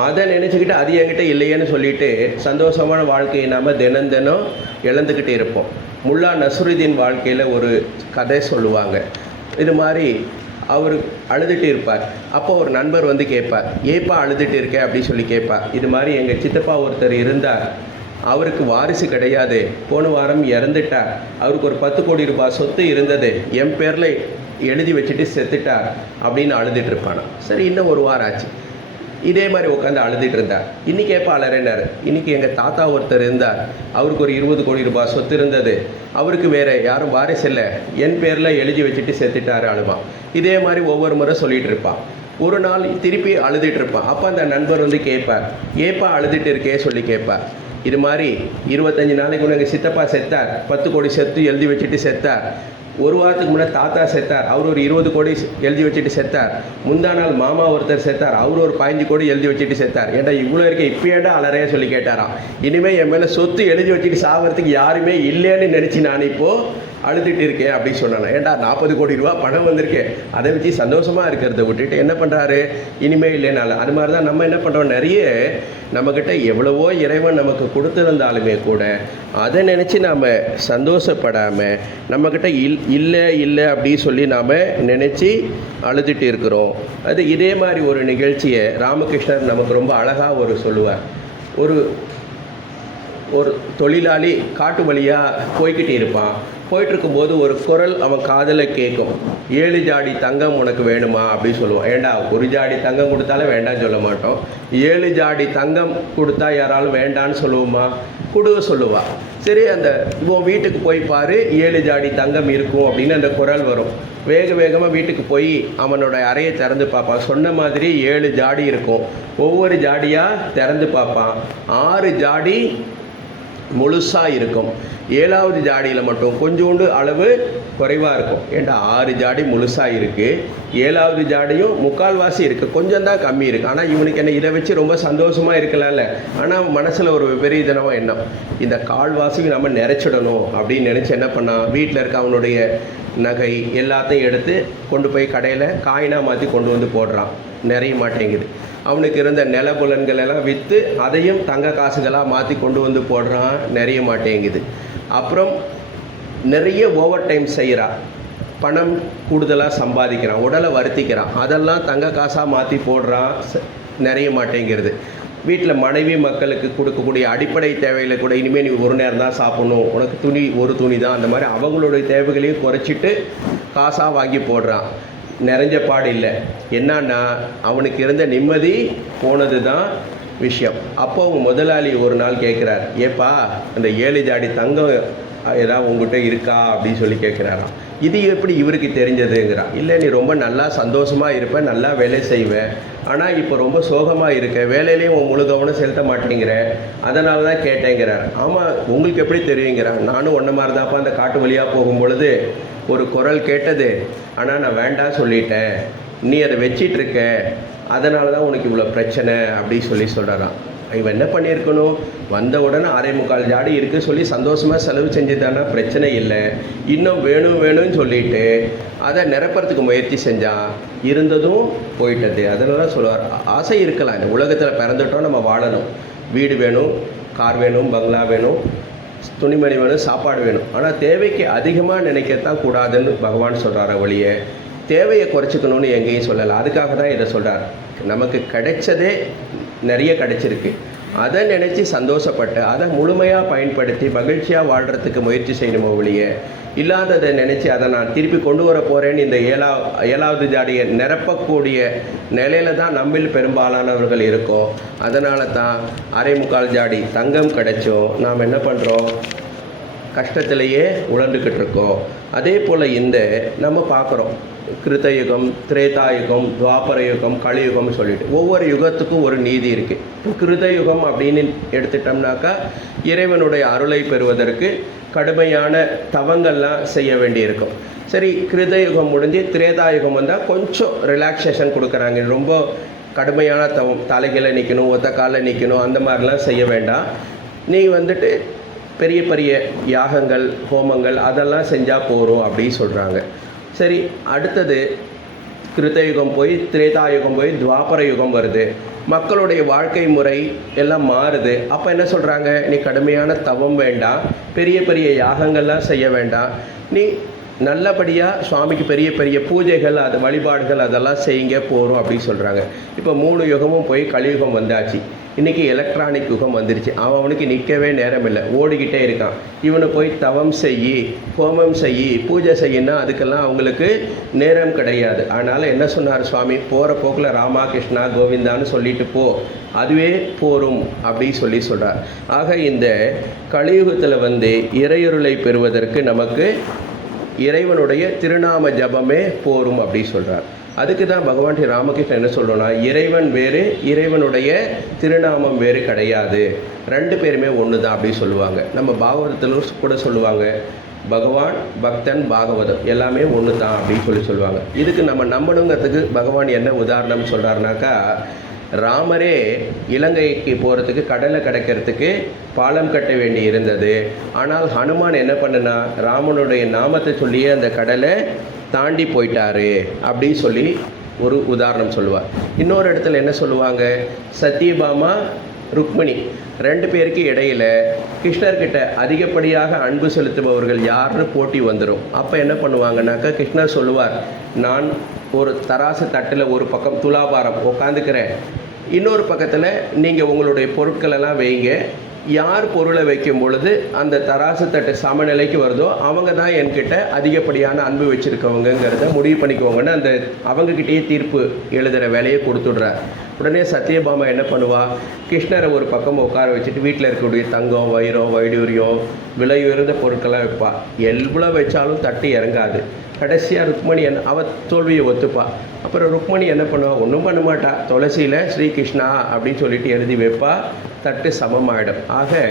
அதை நினச்சிக்கிட்டு அது என்கிட்ட இல்லையேன்னு சொல்லிட்டு சந்தோஷமான வாழ்க்கையை நாம் தினம் இழந்துக்கிட்டு இருப்போம். முல்லா நஸ்ருதீன் வாழ்க்கையில் ஒரு கதை சொல்லுவாங்க. இது மாதிரி அவர் அழுதுட்டு இருப்பார். அப்போ ஒரு நண்பர் கேட்பார், ஏப்பா அழுதுட்டு இருக்க அப்படின்னு கேட்பார். இது மாதிரி எங்கள் சித்தப்பா ஒருத்தர் இருந்தார், அவருக்கு வாரிசு கிடையாது, போன வாரம் இறந்துட்டார், அவருக்கு ஒரு 10 கோடி ரூபாய் சொத்து இருந்தது, என் பேரில் எழுதி வச்சுட்டு செத்துட்டார் அப்படின்னு அழுதுட்டு இருப்பானா. சரி, இன்னும் 1 வாரம் ஆச்சு, இதே மாதிரி உட்காந்து அழுதுட்டு இருந்தார். இன்றைக்கி எப்போ அலறினார், இன்றைக்கி எங்கள் தாத்தா ஒருத்தர் இருந்தார், அவருக்கு ஒரு 20 கோடி ரூபாய் சொத்து இருந்தது, அவருக்கு வேறு யாரும் வாரிசு இல்லை, என் பேரில் எழுதி வச்சுட்டு செத்துட்டார் அழுவான். இதே மாதிரி ஒவ்வொரு முறை சொல்லிகிட்டு இருப்பான். ஒரு நாள் திருப்பி அழுதுட்டு இருப்பான். அப்போ அந்த நண்பர் கேட்பார், ஏப்பா அழுதுட்டு இருக்கே சொல்லி கேட்பார். இது மாதிரி 25 நாளைக்கு முன்னே எங்கள் சித்தப்பா செத்தார், 10 கோடி செத்து எழுதி வச்சுட்டு செத்தார். 1 வாரத்துக்கு முன்னே தாத்தா செத்தார், அவர் ஒரு 20 கோடி எழுதி வச்சுட்டு செத்தார். முந்தா நாள் மாமா ஒருத்தர் செத்தார், அவர் ஒரு 15 கோடி எழுதி வச்சுட்டு செத்தார். ஏன்டா இவ்வளோ இருக்க இப்போேண்டா அலறைய சொல்லி கேட்டாராம். இனிமேல் என் மேலே சொத்து எழுதி வச்சுட்டு சாகிறதுக்கு யாருமே இல்லைன்னு நினச்சி நான் இப்போது அழுதுட்டு இருக்கேன் அப்படின்னு சொன்னான். ஏன்டா 40 கோடி ரூபா பணம் வந்திருக்கேன், அதை வச்சு சந்தோஷமாக இருக்கிறத விட்டுட்டு என்ன பண்ணுறாரு, இனிமேல் இல்லைனால. அது மாதிரி தான் நம்ம என்ன பண்ணுறோம், நிறைய நம்மக்கிட்ட எவ்வளவோ இறைவன் நமக்கு கொடுத்துருந்தாலுமே கூட அதை நினச்சி நாம் சந்தோஷப்படாமல் நம்மக்கிட்ட இல்லை அப்படின்னு சொல்லி நாம் நினச்சி அழுதுட்டு இருக்கிறோம். அது இதே மாதிரி ஒரு நிகழ்ச்சியை ராமகிருஷ்ணர் நமக்கு ரொம்ப அழகாக சொல்லுவார். ஒரு தொழிலாளி காட்டு வழியாக போய்கிட்டு இருப்பான். போயிட்டுருக்கும்போது ஒரு குரல் அவன் காதில் கேட்கும், 7 ஜாடி தங்கம் உனக்கு வேணுமா அப்படின்னு சொல்லுவான். ஏண்டா 1 ஜாடி தங்கம் கொடுத்தாலும் வேண்டான்னு சொல்ல மாட்டோம், 7 ஜாடி தங்கம் கொடுத்தா யாராலும் வேண்டான்னு சொல்லுவோமா, கொடுக்க சொல்லுவா. சரி, அந்த இவன் வீட்டுக்கு போய் பாரு, 7 ஜாடி தங்கம் இருக்கும் அப்படின்னு அந்த குரல் வரும். வேகமாக வீட்டுக்கு போய் அவனோட அறையை திறந்து பார்ப்பான். சொன்ன மாதிரி 7 ஜாடி இருக்கும். ஒவ்வொரு ஜாடியாக திறந்து பார்ப்பான். 6 ஜாடி முழுசாக இருக்கும். 7வது ஜாடியில் மட்டும் கொஞ்சோண்டு அளவு குறைவாக இருக்கும். ஏன்டா 6 ஜாடி முழுசாக இருக்குது, 7வது ஜாடியும் முக்கால்வாசி இருக்குது, கொஞ்சம் தான் கம்மி இருக்குது. ஆனால் இவனுக்கு என்ன இதை வச்சு ரொம்ப சந்தோஷமாக இருக்கலாம்ல. ஆனால் மனசில் ஒரு விபரீதனமாக எண்ணம், இந்த கால்வாசிக்கு நம்ம நிறைச்சிடணும் அப்படின்னு நினச்சி என்ன பண்ணான், வீட்டில் இருக்க அவனுடைய நகை எல்லாத்தையும் எடுத்து கொண்டு போய் கடையில் காயினாக மாற்றி கொண்டு வந்து போடுறான். நிறைய மாட்டேங்குது. அவனுக்கு இருந்த நிலபுலன்கள் எல்லாம் விற்று அதையும் தங்க காசுகளாக மாற்றி கொண்டு வந்து போடுறான். நிறைய மாட்டேங்குது. அப்புறம் நிறைய ஓவர் டைம் செய்கிறான், பணம் கூடுதலாக சம்பாதிக்கிறான், உடலை வருத்திக்கிறான், அதெல்லாம் தங்க காசாக மாற்றி போடுறான். நிறைய மாட்டேங்கிறது. வீட்டில் மனைவி மக்களுக்கு கொடுக்கக்கூடிய அடிப்படை தேவைகளை கூட இனிமேல் நீ ஒரு நேரம் தான் சாப்பிட்ணும், உனக்கு துணி ஒரு துணி தான், அந்த மாதிரி அவங்களுடைய தேவைகளையும் குறைச்சிட்டு காசாக வாங்கி போடுறான். நிறைஞ்ச பாடு இல்லை. என்னன்னா அவனுக்கு இருந்த நிம்மதி போனது தான் விஷயம். அப்போ அவங்க முதலாளி ஒரு நாள் கேட்குறார், ஏப்பா அந்த 7 ஜாடி தங்கம் ஏதாவது உங்ககிட்ட இருக்கா அப்படின்னு சொல்லி கேட்குறாராம். இது எப்படி இவருக்கு தெரிஞ்சதுங்கிறான். இல்லை, நீ ரொம்ப நல்லா சந்தோஷமாக இருப்ப, நல்லா வேலை செய்வேன், ஆனால் இப்போ ரொம்ப சோகமாக இருக்க, வேலையிலையும் உன் முழு கவனம் செலுத்த மாட்டேங்கிற, அதனால தான் கேட்டேங்கிறார். ஆமாம், உங்களுக்கு எப்படி தெரியுங்கிறான். நானும் ஒன்றை மாதிரி தான்ப்பா அந்த காட்டு வழியாக போகும் பொழுது ஒரு குரல் கேட்டது, ஆனால் நான் வேண்டாம் சொல்லிட்டேன், நீ அதை வச்சிட்ருக்க, அதனால தான் உனக்கு இவ்வளோ பிரச்சனை அப்படின்னு சொல்கிறாராம். இவன் என்ன பண்ணியிருக்கணும், வந்த உடனே 3/4 ஜாடி இருக்குது சொல்லி சந்தோஷமாக செலவு செஞ்சுதானா பிரச்சனை இல்லை, இன்னும் வேணும் வேணும்னு சொல்லிட்டு அதை நிரப்புறதுக்கு முயற்சி செஞ்சான், இருந்ததும் போயிட்டது. அதனால தான் சொல்லுவார், ஆசை இருக்கலாம், இந்த உலகத்தில் பிறந்துட்டோம், நம்ம வாழணும், வீடு வேணும், கார் வேணும், பங்களா வேணும், துணிமணி வேணும், சாப்பாடு வேணும், ஆனால் தேவைக்கு அதிகமாக நினைக்கத்தான் கூடாதுன்னு பகவான் சொல்கிறார வழிய தேவையை குறைச்சிக்கணும்னு எங்கேயும் சொல்லலை. அதுக்காக தான் இதை சொல்கிறார். நமக்கு கிடைச்சதே நிறைய கிடைச்சிருக்கு, அதை நினச்சி சந்தோஷப்பட்டு அதை முழுமையாக பயன்படுத்தி மகிழ்ச்சியாக வாழ்கிறதுக்கு முயற்சி செய்யணுமோ ஒழிய இல்லாததை நினச்சி அதை நான் திருப்பி கொண்டு வர போகிறேன்னு இந்த 7வது ஜாடியை நிரப்பக்கூடிய நிலையில தான் நம்மில் பெரும்பாலானவர்கள் இருக்கோம். அதனால தான் 3/4 ஜாடி தங்கம் கிடைச்சோம் நாம் என்ன பண்ணுறோம், கஷ்டத்திலேயே உழந்துக்கிட்டு இருக்கோம். அதே போல் இந்த நம்ம பார்க்குறோம், கிருத்தயுகம், திரேதாயுகம், துவாபர யுகம், கலியுகம்னு சொல்லிட்டு ஒவ்வொரு யுகத்துக்கும் ஒரு நீதி இருக்குது. கிருதயுகம் அப்படின்னு எடுத்துட்டோம்னாக்கா இறைவனுடைய அருளை பெறுவதற்கு கடுமையான தவங்கள்லாம் செய்ய வேண்டியிருக்கும். சரி, கிருதயுகம் முடிஞ்சு திரேதாயுகம் வந்தால் கொஞ்சம் ரிலாக்ஸேஷன் கொடுக்குறாங்க. ரொம்ப கடுமையான தவம், தலைகளை நிற்கணும், ஒத்த காலில் நிற்கணும், அந்த மாதிரிலாம் செய்ய வேண்டாம். நீ வந்துட்டு பெரிய பெரிய யாகங்கள், ஹோமங்கள் அதெல்லாம் செஞ்சால் போகிறோம் அப்படின்னு சொல்கிறாங்க. சரி, அடுத்தது கிருத்தயுகம் போய் திரேதாயுகம் போய் துவாபர யுகம் வருது, மக்களுடைய வாழ்க்கை முறை எல்லாம் மாறுது. அப்போ என்ன சொல்கிறாங்க, நீ கடுமையான தவம் வேண்டாம், பெரிய பெரிய யாகங்கள்லாம் செய்ய வேண்டாம், நீ நல்லபடியாக சுவாமிக்கு பெரிய பெரிய பூஜைகள், அது வழிபாடுகள் அதெல்லாம் செய்யுங்க போகிறோம் அப்படின்னு சொல்கிறாங்க. இப்போ 3 யுகமும் போய் கலியுகம் வந்தாச்சு. இன்றைக்கி எலக்ட்ரானிக் யுகம் வந்துருச்சு. அவனுக்கு நிற்கவே நேரம் இல்லை, ஓடிக்கிட்டே இருக்கான். இவனை போய் தவம் செய்யி, ஹோமம் செய்யி, பூஜை செய்யினா அதுக்கெல்லாம் அவங்களுக்கு நேரம் கிடையாது. அதனால் என்ன சொன்னார் சுவாமி, போகிற போக்கில் ராமா கிருஷ்ணா கோவிந்தான்னு சொல்லிட்டு போ, அதுவே போரும் அப்படின்னு சொல்கிறார். ஆக இந்த கலியுகத்தில் வந்து இறையருளை பெறுவதற்கு நமக்கு இறைவனுடைய திருநாம ஜபமே போரும் அப்படின்னு சொல்கிறார். அதுக்கு தான் பகவான் ஸ்ரீ ராமகிருஷ்ணன் என்ன சொல்கிறோன்னா, இறைவன் வேறு, இறைவனுடைய திருநாமம் வேறு கிடையாது, 2 பேருமே ஒன்று தான் அப்படின்னு சொல்லுவாங்க. நம்ம பாகவதத்தில் கூட சொல்லுவாங்க, பகவான், பக்தன், பாகவதம் எல்லாமே ஒன்று தான் அப்படின்னு சொல்லுவாங்க. இதுக்கு நம்ம நம்பணுங்கிறதுக்கு பகவான் என்ன உதாரணம் சொல்கிறாருனாக்கா, ராமரே இலங்கைக்கு போகிறதுக்கு, கடலை கடக்கிறதுக்கு பாலம் கட்ட வேண்டி இருந்தது. ஆனால் ஹனுமான் என்ன பண்ணுனா, ராமனுடைய நாமத்தை சொல்லியே அந்த கடலை தாண்டி போயிட்டாரு அப்படின்னு சொல்லி ஒரு உதாரணம் சொல்லுவார். இன்னொரு இடத்துல என்ன சொல்லுவாங்க, சத்யபாமா, ருக்மிணி 2 பேருக்கு இடையில் கிருஷ்ணர்கிட்ட அதிகப்படியாக அன்பு செலுத்துபவர்கள் யாருன்னு போட்டி வந்துடும். அப்போ என்ன பண்ணுவாங்கன்னாக்கா, கிருஷ்ணர் சொல்லுவார், நான் ஒரு தராசு தட்டில் ஒரு பக்கம் துலாபாரம் உட்காந்துக்கிறேன், இன்னொரு பக்கத்தில் நீங்கள் உங்களுடைய பொருட்களெல்லாம் வைங்க, யார் பொருளை வைக்கும் பொழுது அந்த தராசு தட்டு சமநிலைக்கு வருதோ அவங்க தான் என்கிட்ட அதிகப்படியான அன்பு வச்சுருக்கவங்கிறத முடிவு பண்ணிக்குவாங்கன்னு அந்த அவங்கக்கிட்டேயே தீர்ப்பு எழுதுகிற வேலையை கொடுத்துடுறார். உடனே சத்யபாமா என்ன பண்ணுவா, கிருஷ்ணரை ஒரு பக்கம் உட்கார வச்சுட்டு வீட்டில் இருக்கக்கூடிய தங்கம், வைரம், வைடூரியம், விலை உயர்ந்த பொருட்கள்லாம் வைப்பா. எவ்வளோ வச்சாலும் தட்டு இறங்காது. கடைசியாக ருக்மணி அவள் தோல்வியை ஒத்துப்பா. அப்புறம் ருக்மணி என்ன பண்ணுவா, ஒன்றும் பண்ண மாட்டா, துளசியில் ஸ்ரீகிருஷ்ணா அப்படின்னு சொல்லிட்டு எழுதி வைப்பா, தட்டு சமமாயிடும். ஆக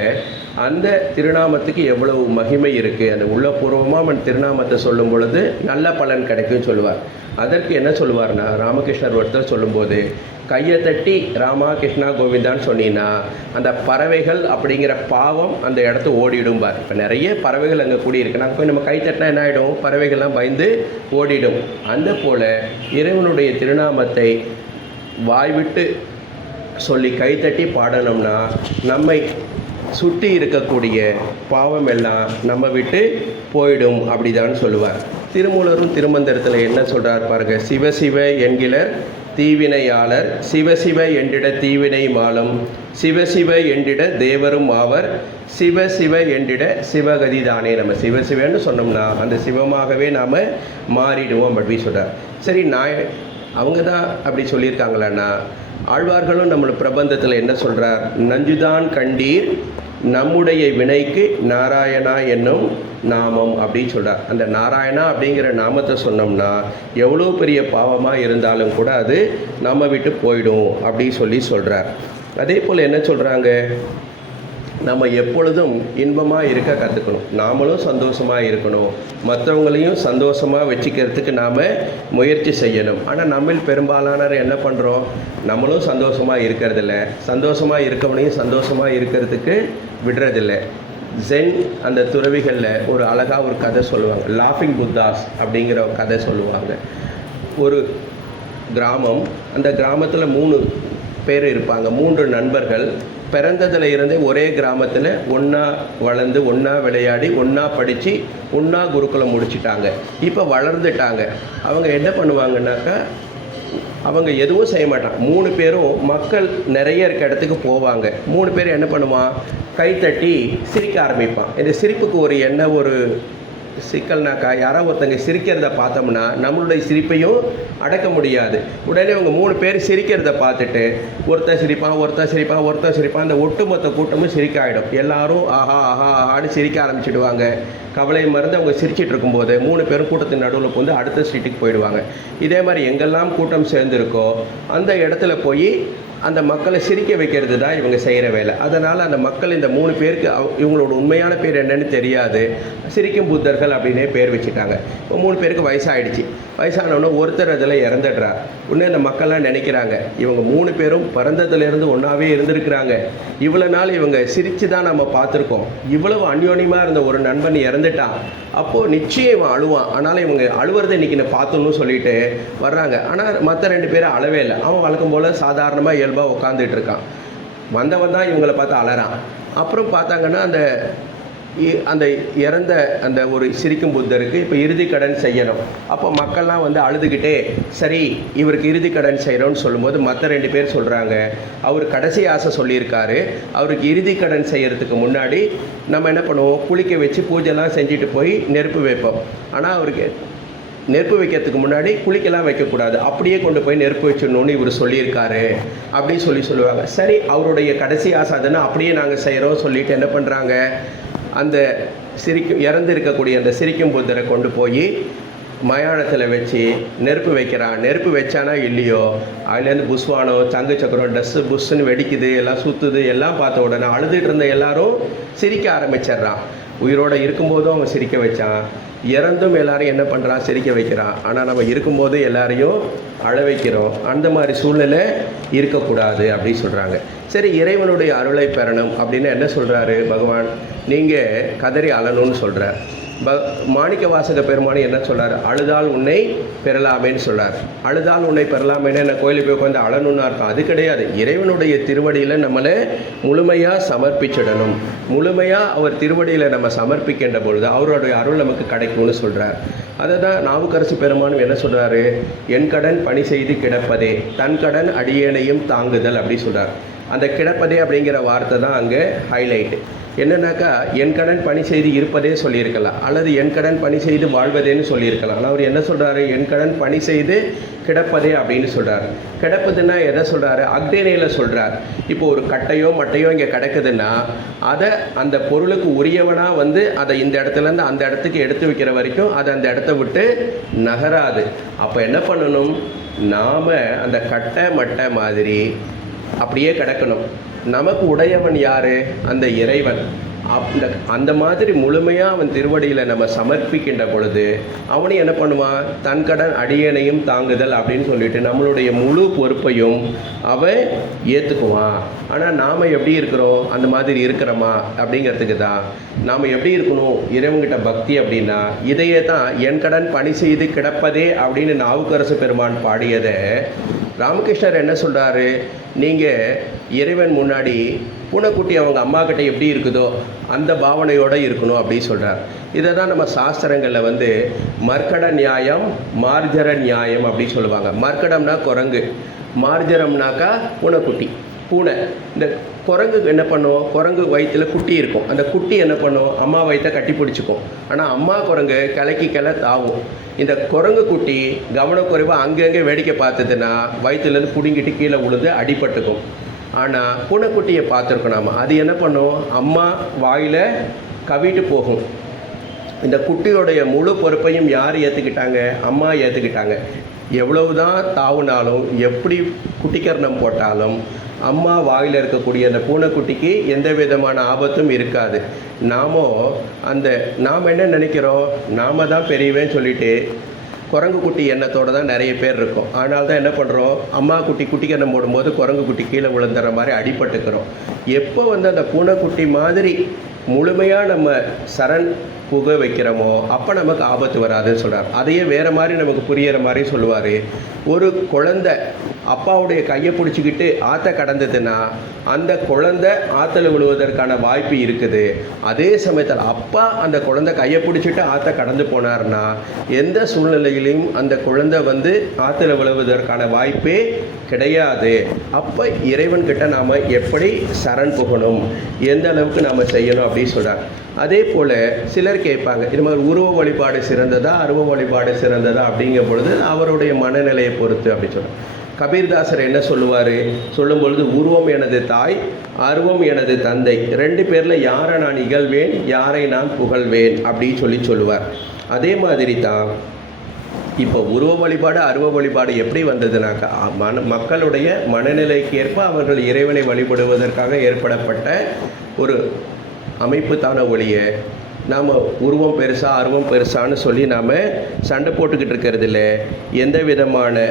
அந்த திருநாமத்துக்கு எவ்வளவு மகிமை இருக்குது. அந்த உள்ளபூர்வமாக அவன் திருநாமத்தை சொல்லும் பொழுது நல்ல பலன் கிடைக்கும்னு சொல்லுவார். அதற்கு என்ன சொல்லுவார்னா, ராமகிருஷ்ணர் ஒருத்தர் சொல்லும்போது, கையை தட்டி ராமா கிருஷ்ணா கோவிந்தான்னு சொன்னீங்கன்னா அந்த பறவைகள் அப்படிங்கிற பாவம் அந்த இடத்த ஓடிடும்பார். இப்போ நிறைய பறவைகள் அங்கே கூடியிருக்கு, நாங்கள் போய் நம்ம கை தட்டினா என்ன ஆகிடும், பறவைகள்லாம் பயந்து ஓடிடும். அந்த போல் இறைவனுடைய திருநாமத்தை வாய்விட்டு சொல்லி கைத்தட்டி பாடணும்னா நம்மை சுற்றி இருக்கக்கூடிய பாவம் எல்லாம் நம்ம விட்டு போயிடும் அப்படிதான் சொல்லுவார். திருமூலரும் திருமந்திரத்தில் என்ன சொல்கிறார் பாருங்க, சிவசிவ என்கிற தீவினையாளர் சிவசிவ என்றிட தீவினை மாலம் சிவசிவ என்றிட தேவரும் ஆவர் சிவசிவ என்றிட சிவகதி தானே. நம்ம சிவசிவன்னு சொன்னோம்னா அந்த சிவமாகவே நாம் மாறிடுவோம் அப்படி சொல்கிறார். சரி, அவங்க தான் அப்படி சொல்லியிருக்காங்களான்னா, ஆழ்வார்களும் நம்மளோட பிரபந்தத்தில் என்ன சொல்கிறார், நஞ்சுதான் கண்டீர் நம்முடைய வினைக்கு நாராயணா என்னும் நாமம் அப்படின்னு சொல்கிறார். அந்த நாராயணா அப்படிங்கிற நாமத்தை சொன்னோம்னா எவ்வளோ பெரிய பாவமாக இருந்தாலும் கூட அது நம்ம விட்டு போயிடும் அப்படின்னு சொல்கிறார். அதே போல் என்ன சொல்கிறாங்க, நம்ம எப்பொழுதும் இன்பமாக இருக்க கற்றுக்கணும், நாமளும் சந்தோஷமாக இருக்கணும், மற்றவங்களையும் சந்தோஷமாக வச்சுக்கிறதுக்கு நாம் முயற்சி செய்யணும். ஆனால் நம்மில் பெரும்பாலானவர் என்ன பண்ணுறோம், நம்மளும் சந்தோஷமாக இருக்கிறதில்ல, சந்தோஷமாக இருக்கவனையும் சந்தோஷமாக இருக்கிறதுக்கு விடுறதில்ல. ஜென் அந்த துறவிகளில் ஒரு அழகாக ஒரு கதை சொல்லுவாங்க, லாஃபிங் புத்தாஸ் அப்படிங்கிற ஒரு கதை சொல்லுவாங்க. ஒரு கிராமம், அந்த கிராமத்தில் 3 பேர் இருப்பாங்க, 3 நண்பர்கள். பிறந்ததில் இருந்தே ஒரே கிராமத்தில் ஒன்றா வளர்ந்து ஒன்றா விளையாடி ஒன்றா படித்து ஒன்றா குருகுலம் முடிச்சிட்டாங்க. இப்போ வளர்ந்துட்டாங்க. அவங்க என்ன பண்ணுவாங்கன்னாக்கா, அவங்க எதுவும் செய்ய மாட்டாங்க. 3 பேரும் மக்கள் நிறைய இருக்க இடத்துக்கு போவாங்க. 3 பேர் என்ன பண்ணுவான், கைத்தட்டி சிரிக்க ஆரம்பிப்பான். இந்த சிரிப்புக்கு ஒரு சிக்கல்னாக்கா, யாரோ ஒருத்தங்க சிரிக்கிறத பார்த்தோம்னா நம்மளுடைய சிரிப்பையும் அடக்க முடியாது. உடனே அவங்க 3 பேர் சிரிக்கிறத பார்த்துட்டு ஒருத்தன் சிரிப்பான், அந்த ஒட்டுமொத்த கூட்டமும் சிரிக்க ஆகிடும். எல்லாரும் ஆஹா ஆஹா ஆஹான்னு சிரிக்க ஆரம்பிச்சிடுவாங்க. கவலை மறந்து அவங்க சிரிச்சிட்டு இருக்கும்போது 3 பேரும் கூட்டத்தின் நடுவில் போந்து அடுத்த ஸ்ட்ரீட்டுக்கு போயிடுவாங்க. இதே மாதிரி எங்கெல்லாம் கூட்டம் சேர்ந்துருக்கோ அந்த இடத்துல போய் அந்த மக்களை சிரிக்க வைக்கிறது தான் இவங்க செய்கிற வேலை. அதனால் அந்த மக்கள் இந்த 3 பேருக்கு இவங்களோட உண்மையான பேர் என்னன்னு தெரியாது, சிரிக்கும் புத்தர்கள் அப்படின்னே பேர் வச்சுட்டாங்க. இப்போ 3 பேருக்கு வயசாகிடுச்சு. வயசானவொன்னே ஒருத்தர் அதில் இறந்துடுறார். உடனே இந்த மக்கள்லாம் நினைக்கிறாங்க, இவங்க 3 பேரும் பிறந்ததுலேருந்து ஒன்றாவே இருந்திருக்கிறாங்க, இவ்வளோ நாள் இவங்க சிரித்து தான் நம்ம பார்த்துருக்கோம், இவ்வளவு அந்யோன்யமாக இருந்த ஒரு நண்பன் இறந்துட்டான், அப்போது நிச்சயம் இவன் அழுவான், அதனால் இவங்க அழுவுறதை இன்றைக்கி நான் பார்த்தோன்னு சொல்லிட்டு வர்றாங்க. ஆனால் மற்ற 2 பேரும் அழவே இல்லை. அவன் வழக்கம் போல் சாதாரணமாக இயல்பாக உட்காந்துட்டு இருக்கான். வந்தவன் தான் இவங்களை பார்த்து அலறான். அப்புறம் பார்த்தாங்கன்னா அந்த இறந்த அந்த ஒரு சிரிக்கும் புத்தருக்கு இப்போ இறுதி கடன் செய்யணும். அப்போ மக்கள்லாம் அழுதுகிட்டே, சரி இவருக்கு இறுதி கடன் செய்கிறோன்னு சொல்லும்போது மற்ற 2 பேர் சொல்கிறாங்க, அவர் கடைசி ஆசை சொல்லியிருக்காரு, அவருக்கு இறுதி கடன் செய்கிறதுக்கு முன்னாடி நம்ம என்ன பண்ணுவோம், குளிக்க வச்சு பூஜைலாம் செஞ்சுட்டு போய் நெருப்பு வைப்போம். ஆனால் அவருக்கு நெருப்பு வைக்கிறதுக்கு முன்னாடி குளிக்கெல்லாம் வைக்கக்கூடாது, அப்படியே கொண்டு போய் நெருப்பு வச்சிடணும்னு இவர் சொல்லியிருக்காரு அப்படின்னு சொல்லுவாங்க. சரி, அவருடைய கடைசி ஆசை அதுன்னா அப்படியே நாங்கள் செய்கிறோம் சொல்லிட்டு என்ன பண்ணுறாங்க, அந்த இறந்து இருக்கக்கூடிய அந்த சிரிக்கும் புத்தரை கொண்டு போய் மயானத்தில் வச்சு நெருப்பு வைக்கிறான். நெருப்பு வச்சானா இல்லையோ, அதுலேருந்து புஷ்வானம் சங்கு சக்கரம் டஸ்ஸு புஷ்ஷுன்னு வெடிக்குது, எல்லாம் சுற்றுது. எல்லாம் பார்த்த உடனே அழுதுகிட்டு இருந்த எல்லாரும் சிரிக்க ஆரம்பிச்சிட்றான். உயிரோடு இருக்கும்போதும் அவன் சிரிக்க வச்சான், இறந்தும் எல்லாரும் என்ன பண்ணுறான், சிரிக்க வைக்கிறான். ஆனால் நம்ம இருக்கும்போது எல்லாரையும் அழ வைக்கிறோம். அந்த மாதிரி சூழ்நிலை இருக்கக்கூடாது அப்படின்னு சொல்கிறாங்க. சரி, இறைவனுடைய அருளை பெறணும் அப்படின்னு என்ன சொல்கிறாரு பகவான், நீங்கள் கதறி அழணும்னு சொல்கிறார். மாணிக்க வாசக பெருமானி என்ன சொல்கிறார், அழுதால் உன்னை பெறலாமேன்னு சொல்கிறார். அழுதால் உன்னை பெறலாமேன்னு என்ன கோயிலுக்கு போய் உட்காந்து அழணும்னு அர்த்தம் அது கிடையாது. இறைவனுடைய திருவடியில் நம்மளை முழுமையாக சமர்ப்பிச்சிடணும். முழுமையாக அவர் திருவடியில் நம்ம சமர்ப்பிக்கின்ற பொழுது அவருடைய அருள் நமக்கு கிடைக்கும்னு சொல்கிறார். அதை தான் நாவுக்கரசு பெருமானும் என்ன சொல்கிறாரு, என் கடன் பணி செய்து கிடப்பதே தன் கடன் அடியேனையும் தாங்குதல் அப்படி சொல்கிறார். அந்த கிடப்பதே அப்படிங்கிற வார்த்தை தான் அங்கே ஹைலைட்டு. என்னன்னாக்கா என் கடன் பணி செய்து இருப்பதே சொல்லியிருக்கலாம், அல்லது என் கடன் பணி செய்து வாழ்வதேன்னு சொல்லியிருக்கலாம். ஆனால் அவர் என்ன சொல்கிறாரு? என் கடன் பணி செய்து கிடப்பதே அப்படின்னு சொல்கிறார். கிடப்பதுன்னா எதை சொல்கிறாரு? அக்னியில் சொல்கிறார். இப்போ ஒரு கட்டையோ மட்டையோ இங்கே கிடக்குதுன்னா அதை அந்த பொருளுக்கு உரியவனாக வந்து அதை இந்த இடத்துலேருந்து அந்த இடத்துக்கு எடுத்து வைக்கிற வரைக்கும் அதை அந்த இடத்த விட்டு நகராது. அப்போ என்ன பண்ணணும்? நாம் அந்த கட்டை மட்டை மாதிரி அப்படியே கிடக்கணும். நமக்கு உடையவன் யார்? அந்த இறைவன். அந்த மாதிரி முழுமையாக அவன் திருவடியில் நம்ம சமர்ப்பிக்கின்ற பொழுது அவனையும் என்ன பண்ணுவான்? தன் கடன் அடியனையும் தாங்குதல் அப்படின்னு சொல்லிட்டு நம்மளுடைய முழு பொறுப்பையும் அவன் ஏற்றுக்குவான். ஆனால் நாம் எப்படி இருக்கிறோம்? அந்த மாதிரி இருக்கிறோமா அப்படிங்கிறதுக்கு தான் நாம் எப்படி இருக்கணும் இறைவன்கிட்ட பக்தி அப்படின்னா, இதையே தான் என் கடன் பணி செய்து கிடப்பதே அப்படின்னு நாவுக்கரசு பெருமான் பாடியதை ராமகிருஷ்ணர் என்ன சொல்கிறாரு? நீங்கள் இறைவன் முன்னாடி பூனைக்குட்டி அவங்க அம்மா கிட்ட எப்படி இருக்குதோ அந்த பாவனையோடு இருக்கணும் அப்படின்னு சொல்கிறார். இதை தான் நம்ம சாஸ்திரங்களில் வந்து மர்க்கட நியாயம், மார்ஜர நியாயம் அப்படின்னு சொல்லுவாங்க. மர்க்கடம்னா குரங்கு, மார்ஜரம்னாக்கா பூனைக்குட்டி. பூனை இந்த குரங்கு என்ன பண்ணும்? குரங்கு வயிற்றில் குட்டி இருக்கும். அந்த குட்டி என்ன பண்ணும்? அம்மா வயிற்றை கட்டி பிடிச்சிக்கும். ஆனால் அம்மா குரங்கு கிளை தாவும். இந்த குரங்கு குட்டி கவனக்குறைவாக அங்கங்கே வேடிக்கை பார்த்ததுன்னா வயிற்றுலேருந்து பிடுங்கிட்டு கீழே விழுந்து அடிபட்டுக்கும். ஆனால் பூனைக்குட்டியை பார்த்துருக்கோம் நாம். அது என்ன பண்ணும்? அம்மா வாயில் கவிட்டு போகும். இந்த குட்டியோடைய முழு பொறுப்பையும் யார் ஏற்றுக்கிட்டாங்க? அம்மா ஏற்றுக்கிட்டாங்க. எவ்வளவு தான் தாவுனாலும் எப்படி குட்டிக்கரணம் போட்டாலும் அம்மா வாயில் இருக்கக்கூடிய அந்த பூனைக்குட்டிக்கு எந்த விதமான ஆபத்தும் இருக்காது. நாம் என்ன நினைக்கிறோம்? நாம் தான் பெரியவேன்னு சொல்லிட்டு குரங்கு குட்டி எண்ணத்தோடு தான் நிறைய பேர் இருக்கும். ஆனால் தான் என்ன பண்ணுறோம்? அம்மா குட்டி குட்டிக்கரணம் போடும்போது குரங்கு குட்டி கீழே விழுந்துற மாதிரி அடிபட்டுக்கிறோம். எப்போ வந்து அந்த பூனைக்குட்டி மாதிரி முழுமையாக நம்ம சரண் புக வைக்கிறோமோ அப்போ நமக்கு ஆபத்து வராதுன்னு சொல்கிறார். அதையே வேறு மாதிரி நமக்கு புரிகிற மாதிரி சொல்லுவார். ஒரு குழந்தை அப்பாவுடைய கையை பிடிச்சிக்கிட்டு ஆற்ற கடந்ததுன்னா அந்த குழந்தை ஆற்றுல விழுவதற்கான வாய்ப்பு இருக்குது. அதே சமயத்தில் அப்பா அந்த குழந்தை கையை பிடிச்சிட்டு ஆற்ற கடந்து போனார்னா எந்த சூழ்நிலையிலையும் அந்த குழந்தை வந்து ஆற்றுல விழுவதற்கான வாய்ப்பே கிடையாது. அப்போ இறைவன்கிட்ட நாம் எப்படி சரண் புகணும், எந்த அளவுக்கு நாம் செய்யணும் அப்படின்னு சொல்கிறார். அதே போல் சிலர் கேட்பாங்க, இது மாதிரி உருவ வழிபாடு சிறந்ததா அருவ வழிபாடு சிறந்ததா அப்படிங்கும் பொழுது அவருடைய மனநிலையை பொறுத்து அப்படி சொல்கிறார். கபீர்தாசர் என்ன சொல்லுவார்? சொல்லும் பொழுது உருவம் எனது தாய், அருவம் எனது தந்தை, ரெண்டு பேரில் யாரை நான் இகழ்வேன், யாரை நான் புகழ்வேன் அப்படின்னு சொல்லுவார். அதே மாதிரி தான் இப்போ உருவ வழிபாடு அருவ வழிபாடு எப்படி வந்ததுனாக்கா மக்களுடைய மனநிலைக்கு ஏற்ப அவர்கள் இறைவனை வழிபடுவதற்காக ஏற்படப்பட்ட ஒரு அமைப்பு தான ஒழிய நாம் உருவம் பெருசா அருவம் பெருசான்னு சொல்லி நாம் சண்டை போட்டுக்கிட்டு இருக்கிறதில்ல எந்த விதமான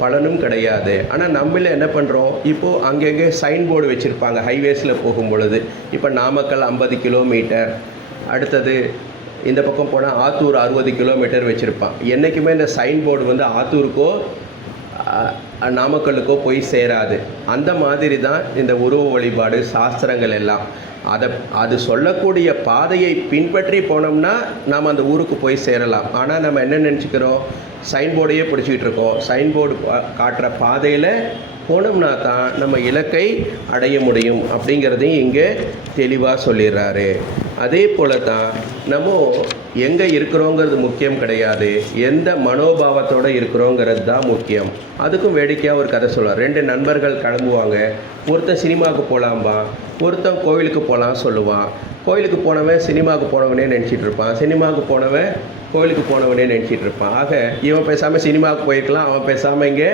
பலனும் கிடையாது. ஆனால் நம்மள என்ன பண்ணுறோம்? இப்போது அங்கங்கே சைன் போர்டு வச்சுருப்பாங்க ஹைவேஸில் போகும் பொழுது. இப்போ நாமக்கல் 50 கிலோமீட்டர், அடுத்தது இந்த பக்கம் போனால் ஆத்தூர் 60 கிலோமீட்டர் வச்சுருப்பான். என்றைக்குமே இந்த சைன் போர்டு வந்து ஆத்தூருக்கோ நாமக்கல்லுக்கோ போய் சேராது. அந்த மாதிரி தான் இந்த உருவ வழிபாடு சாஸ்திரங்கள் எல்லாம். அது சொல்லக்கூடிய பாதையை பின்பற்றி போனோம்னா நாம் அந்த ஊருக்கு போய் சேரலாம். ஆனால் நம்ம என்ன நினச்சிக்கிறோம்? சைன் போர்டையே பிடிச்சிக்கிட்டு இருக்கோம். சைன் போர்டு காட்டுற பாதையில் போனோம்னா தான் நம்ம இலக்கை அடைய முடியும் அப்படிங்கிறதையும் இங்கே தெளிவாக சொல்லிடுறாரு. அதே போல தான் நம்ம எங்கே இருக்கிறோங்கிறது முக்கியம் கிடையாது, எந்த மனோபாவத்தோடு இருக்கிறோங்கிறது தான் முக்கியம். அதுக்கும் வேடிக்கையாக ஒரு கதை சொல்லுவார். 2 நண்பர்கள் கிளம்புவாங்க. ஒருத்தன் சினிமாவுக்கு போகலாம்பா, ஒருத்தன் கோவிலுக்கு போகலாம் சொல்லுவான். கோவிலுக்கு போனவன் சினிமாவுக்கு போனவனே நினச்சிட்டு இருப்பான், சினிமாவுக்கு போனவன் கோவிலுக்கு போனவனே நினச்சிட்டு இருப்பான். ஆக இவன் பேசாமல் சினிமாவுக்கு போயிருக்கலாம், அவன் பேசாமல் இங்கே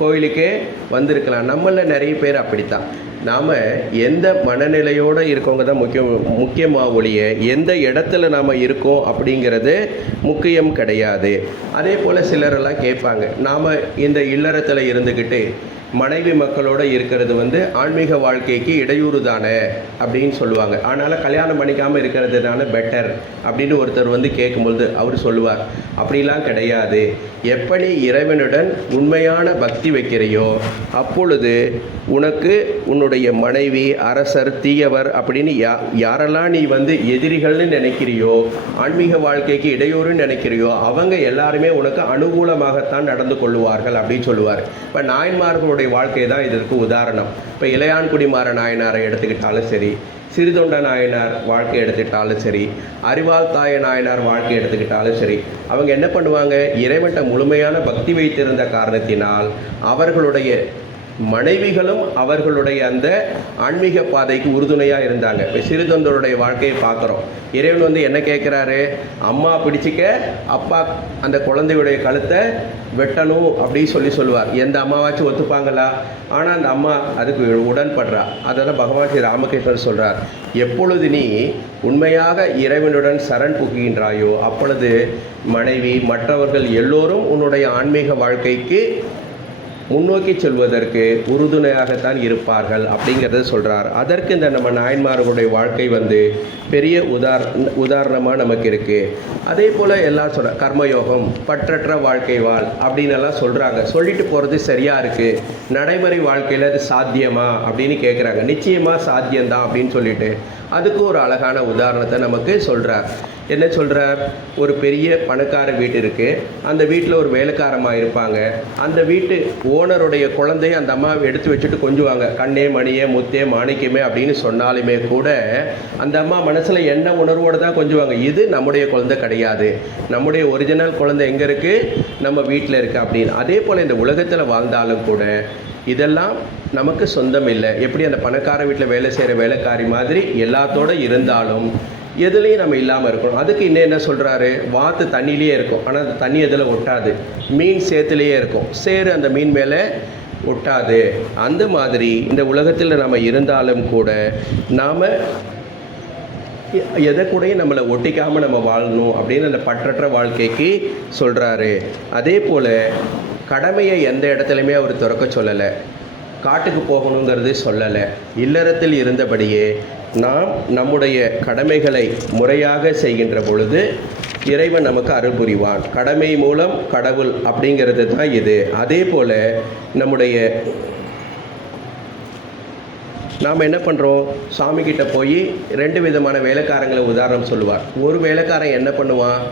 கோவிலுக்கே வந்திருக்கலாம். நம்மளில் நிறைய பேர் அப்படித்தான். நாம் எந்த மனநிலையோடு இருக்கவங்க தான் முக்கியமாக ஒழிய எந்த இடத்துல நாம் இருக்கோம் அப்படிங்கிறது முக்கியம் கிடையாது. அதே போல் சிலரெல்லாம் கேட்பாங்க, நாம் இந்த இல்லறத்தில் இருந்துக்கிட்டு மனைவி மக்களோடு இருக்கிறது வந்து ஆன்மீக வாழ்க்கைக்கு இடையூறு தானே அப்படின்னு சொல்லுவாங்க. அதனால் கல்யாணம் பண்ணிக்காமல் இருக்கிறதுனால பெட்டர் அப்படின்னு ஒருத்தர் வந்து கேட்கும்பொழுது அவர் சொல்லுவார், அப்படிலாம் கிடையாது. எப்படி இறைவனுடன் உண்மையான பக்தி வைக்கிறையோ அப்பொழுது உனக்கு உன்னுடைய மனைவி அரசர் தீயவர் அப்படின்னு யாரெல்லாம் நீ வந்து எதிரிகள்னு நினைக்கிறியோ, ஆன்மீக வாழ்க்கைக்கு இடையூறுன்னு நினைக்கிறியோ அவங்க எல்லாருமே உனக்கு அனுகூலமாகத்தான் நடந்து கொள்வார்கள் அப்படின்னு சொல்லுவார். இப்போ நாயன்மார்களுடைய வாழ்க்கை தான் இதற்கு உதாரணம். இப்போ இளையான்குடி மாற நாயனாரை எடுத்துக்கிட்டாலும் சரி, சிறுதொண்ட நாயனார் வாழ்க்கை எடுத்துக்கிட்டாலும் சரி, அறிவால் தாய நாயனார் வாழ்க்கை எடுத்துக்கிட்டாலும் சரி, அவங்க என்ன பண்ணுவாங்க, இறைவன்கிட்ட முழுமையான பக்தி வைத்திருந்த காரணத்தினால் அவர்களுடைய மனைவிகளும் அவர்களுடைய அந்த ஆன்மீக பாதைக்கு உறுதுணையாக இருந்தாங்க. இப்போ சிறுதொண்டருடைய வாழ்க்கையை பார்க்குறோம். இறைவன் என்ன கேட்குறாரு, அம்மா பிடிச்சிக்க, அப்பா அந்த குழந்தையுடைய கழுத்தை வெட்டணும் அப்படின்னு சொல்லுவார். எந்த அம்மாவாச்சும் ஒத்துப்பாங்களா? ஆனால் அந்த அம்மா அதுக்கு உடன்படுறா. அதெல்லாம் பகவான் ஸ்ரீ ராமகிருஷ்ணர் சொல்கிறார், எப்பொழுது நீ உண்மையாக இறைவனுடன் சரண் புகுகின்றாயோ அப்பொழுது மனைவி மற்றவர்கள் எல்லோரும் உன்னுடைய ஆன்மீக வாழ்க்கைக்கு முன்னோக்கி செல்வதற்கு உறுதுணையாகத்தான் இருப்பார்கள் அப்படிங்கிறத சொல்கிறார். அதற்கு இந்த நம்ம நாயன்மார்களுடைய வாழ்க்கை பெரிய உதாரணமாக நமக்கு இருக்குது. அதே போல் எல்லாம் கர்மயோகம், பற்றற்ற வாழ்க்கை வாழ் அப்படின்னு எல்லாம் சொல்கிறாங்க. சொல்லிட்டு போகிறது சரியாக இருக்குது, நடைமுறை வாழ்க்கையில் அது சாத்தியமா அப்படின்னு கேட்குறாங்க. நிச்சயமாக சாத்தியம்தான் அப்படின்னு சொல்லிட்டு அதுக்கு ஒரு அழகான உதாரணத்தை நமக்கு சொல்கிறார். என்ன சொல்கிறார், ஒரு பெரிய பணக்கார வீடு இருக்குது, அந்த வீட்டில் ஒரு வேலைக்காரமாக இருப்பாங்க. அந்த வீட்டு ஓனருடைய குழந்தைய அந்த அம்மா எடுத்து வச்சுட்டு கொஞ்சுவாங்க. கண்ணே மணியே முத்தே மாணிக்கமே அப்படின்னு சொன்னாலுமே கூட அந்த அம்மா மனசில் என்ன உணர்வோடு தான் கொஞ்சுவாங்க, இது நம்முடைய குழந்தை கிடையாது, நம்முடைய ஒரிஜினல் குழந்தை எங்கே இருக்குது, நம்ம வீட்டில் இருக்குது அப்படின்னு. அதே போல் இந்த உலகத்தில் வாழ்ந்தாலும் கூட இதெல்லாம் நமக்கு சொந்தம் இல்லை. எப்படி அந்த பணக்கார வீட்டில் வேலை செய்கிற வேலைக்காரி மாதிரி எல்லாத்தோடு இருந்தாலும் எதுலேயும் நம்ம இல்லாமல் இருக்கணும். அதுக்கு இன்னும் என்ன சொல்கிறாரு, வாத்து தண்ணியிலே இருக்கும், ஆனால் அந்த தண்ணி எதில் ஒட்டாது. மீன் சேத்துலேயே இருக்கும், சேறு அந்த மீன் மேலே ஒட்டாது. அந்த மாதிரி இந்த உலகத்தில் நம்ம இருந்தாலும் கூட நாம் எதை கூடயும் நம்மளை ஒட்டிக்காமல் நம்ம வாழணும் அப்படின்னு அந்த பற்றற்ற வாழ்க்கைக்கு சொல்கிறாரு. அதே போல் கடமையை எந்த இடத்துலையுமே அவர் திறக்க சொல்லலை, காட்டுக்கு போகணுங்கிறது சொல்லலை. இல்லறத்தில் இருந்தபடியே நாம் நம்முடைய கடமைகளை முறையாக செய்கின்ற பொழுது இறைவன் நமக்கு அருள் புரிவான். கடமை மூலம் கடவுள் அப்படிங்கிறது தான் இது. அதே போல் நாம் என்ன பண்ணுறோம், சாமிக்கிட்ட போய் 2 விதமான வேலைக்காரங்களை உதாரணம் சொல்லுவார். ஒரு வேலைக்காரன் என்ன பண்ணுவான்,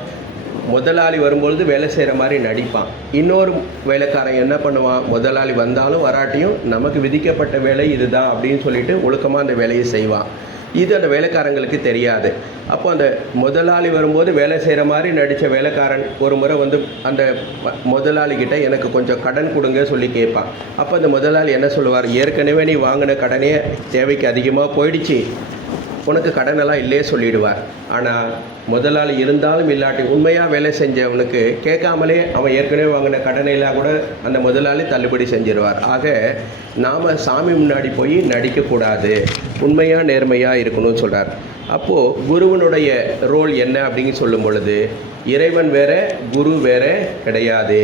முதலாளி வரும்பொழுது வேலை செய்கிற மாதிரி நடிப்பான். இன்னொரு வேலைக்காரன் என்ன பண்ணுவான், முதலாளி வந்தாலும் வராட்டியும் நமக்கு விதிக்கப்பட்ட வேலை இதுதான் அப்படின்னு சொல்லிட்டு ஒழுக்கமாக அந்த வேலையை செய்வான். இது அந்த வேலைக்காரங்களுக்கு தெரியாது. அப்போ அந்த முதலாளி வரும்போது வேலை செய்கிற மாதிரி நடித்த வேலைக்காரன் ஒரு முறை அந்த முதலாளிகிட்ட எனக்கு கொஞ்சம் கடன் கொடுங்க சொல்லி கேட்பான். அப்போ அந்த முதலாளி என்ன சொல்லுவார், ஏற்கனவே நீ வாங்கின கடனே தேவைக்கு அதிகமாக போயிடுச்சு, உனக்கு கடனெல்லாம் இல்லையே சொல்லிடுவார். ஆனால் முதலாளி இருந்தாலும் இல்லாட்டி உண்மையாக வேலை செஞ்சவனுக்கு கேட்காமலே அவன் ஏற்கனவே வாங்கின கடனையெல்லாம் கூட அந்த முதலாளி தள்ளுபடி செஞ்சிடுவார். ஆக நாம் சாமி முன்னாடி போய் நடிக்கக்கூடாது, உண்மையாக நேர்மையாக இருக்கணும்னு சொல்கிறார். அப்போது குருவனுடைய ரோல் என்ன அப்படின்னு சொல்லும் பொழுது, இறைவன் வேற குரு வேற கிடையாது.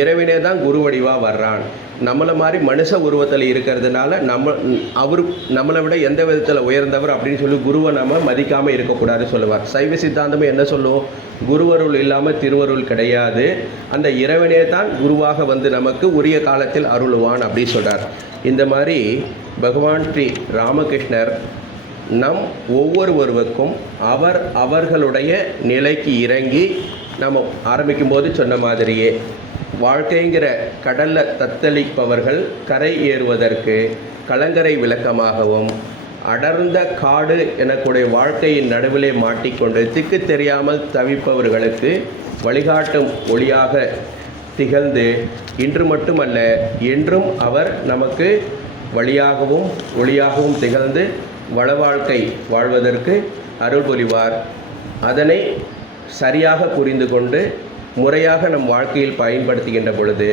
இறைவனே தான் குரு வடிவாக வர்றான். நம்மளை மாதிரி மனுஷ உருவத்தில் இருக்கிறதுனால அவர் நம்மளை விட எந்த விதத்தில் உயர்ந்தவர் அப்படின்னு சொல்லி குருவை நம்ம மதிக்காமல் இருக்கக்கூடாதுன்னு சொல்லுவார். சைவ சித்தாந்தமே என்ன சொல்லுவோம், குருவருள் இல்லாமல் திருவருள் கிடையாது, அந்த இறைவனே தான் குருவாக நமக்கு உரிய காலத்தில் அருளுவான் அப்படின்னு சொல்கிறார். இந்த மாதிரி பகவான் ஸ்ரீ ராமகிருஷ்ணர் நம் ஒவ்வொருவருக்கும் அவர்களுடைய நிலைக்கு இறங்கி நம்ம ஆரம்பிக்கும் போது சொன்ன மாதிரியே வாழ்க்கைங்கிற கடலில் தத்தளிப்பவர்கள் கரை ஏறுவதற்கு கலங்கரை விளக்கமாகவும், அடர்ந்த காடு எனக்குடைய வாழ்க்கையின் நடுவிலே மாட்டிக்கொண்டு திக்கு தெரியாமல் தவிப்பவர்களுக்கு வழிகாட்டும் ஒளியாக திகழ்ந்து இன்று மட்டுமல்ல என்றும் அவர் நமக்கு வழியாகவும் ஒளியாகவும் திகழ்ந்து வள வாழ்க்கை வாழ்வதற்கு அருள் புரிவார். அதனை சரியாக புரிந்து கொண்டு முறையாக நம் வாழ்க்கையில் பயன்படுத்துகின்ற பொழுது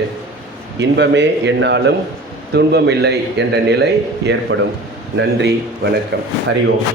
இன்பமே என்னாலும் துன்பமில்லை என்ற நிலை ஏற்படும். நன்றி, வணக்கம். ஹரி ஓம்.